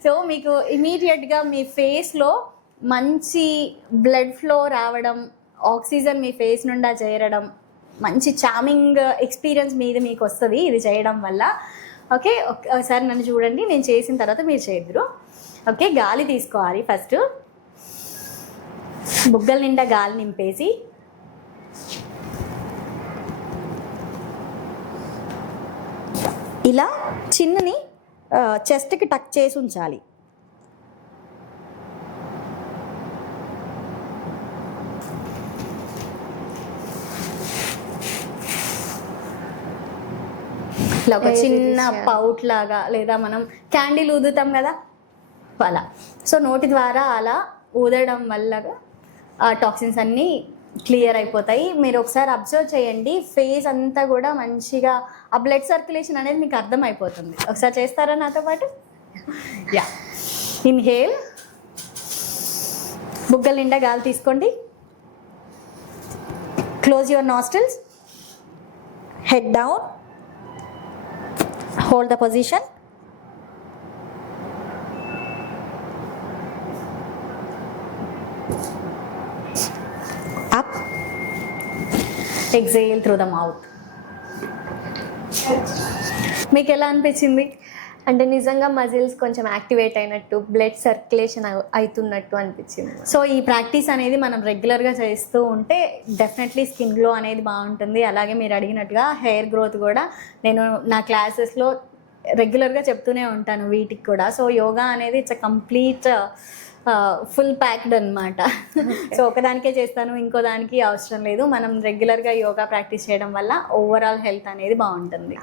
సో మీకు ఇమీడియట్గా మీ ఫేస్లో మంచి బ్లడ్ ఫ్లో రావడం, ఆక్సిజన్ మీ ఫేస్ నుండా చేరడం, మంచి చామింగ్ ఎక్స్పీరియన్స్ మీకు వస్తుంది ఇది చేయడం వల్ల. ఓకే, ఒకసారి నన్ను చూడండి, నేను చేసిన తర్వాత మీరు చేద్దరు. ఓకే, గాలి తీసుకోవాలి. ఫస్ట్ బుగ్గల నిండా గాలి నింపేసి ఇలా చిన్నని చెస్ట్కి టక్ చేసి ఉంచాలి. ఇలా ఒక చిన్న పౌట్ లాగా, లేదా మనం క్యాండిల్ ఊదుతాం కదా అలా. సో నోటి ద్వారా అలా ఊదడం వల్ల ఆ టాక్సిన్స్ అన్నీ క్లియర్ అయిపోతాయి. మీరు ఒకసారి అబ్జర్వ్ చేయండి, ఫేస్ అంతా కూడా మంచిగా ఆ బ్లడ్ సర్క్యులేషన్ అనేది మీకు అర్థమైపోతుంది. ఒకసారి చేస్తారా నాతో పాటు? యా. ఇన్హేల్, బుగ్గల నిండా గాలి తీసుకోండి. Close your nostrils, head down, hold the position. Up. Exhale through the mouth. మీకు ఎలా అనిపించింది? అంటే నిజంగా మజిల్స్ కొంచెం యాక్టివేట్ అయినట్టు, బ్లడ్ సర్క్యులేషన్ అవుతున్నట్టు అనిపించింది. సో ఈ ప్రాక్టీస్ అనేది మనం రెగ్యులర్గా చేస్తూ ఉంటే డెఫినెట్లీ స్కిన్ గ్లో అనేది బాగుంటుంది. అలాగే మీరు అడిగినట్టుగా హెయిర్ గ్రోత్ కూడా నేను నా క్లాసెస్లో రెగ్యులర్గా చెప్తూనే ఉంటాను వీటికి కూడా. సో యోగా అనేది ఇట్స్ కంప్లీట్ ఫుల్ ప్యాక్డ్ అనమాట. సో ఒకదానికే చేస్తాను, ఇంకో దానికి అవసరం లేదు. మనం రెగ్యులర్గా యోగా ప్రాక్టీస్ చేయడం వల్ల ఓవరాల్ హెల్త్ అనేది బాగుంటుంది.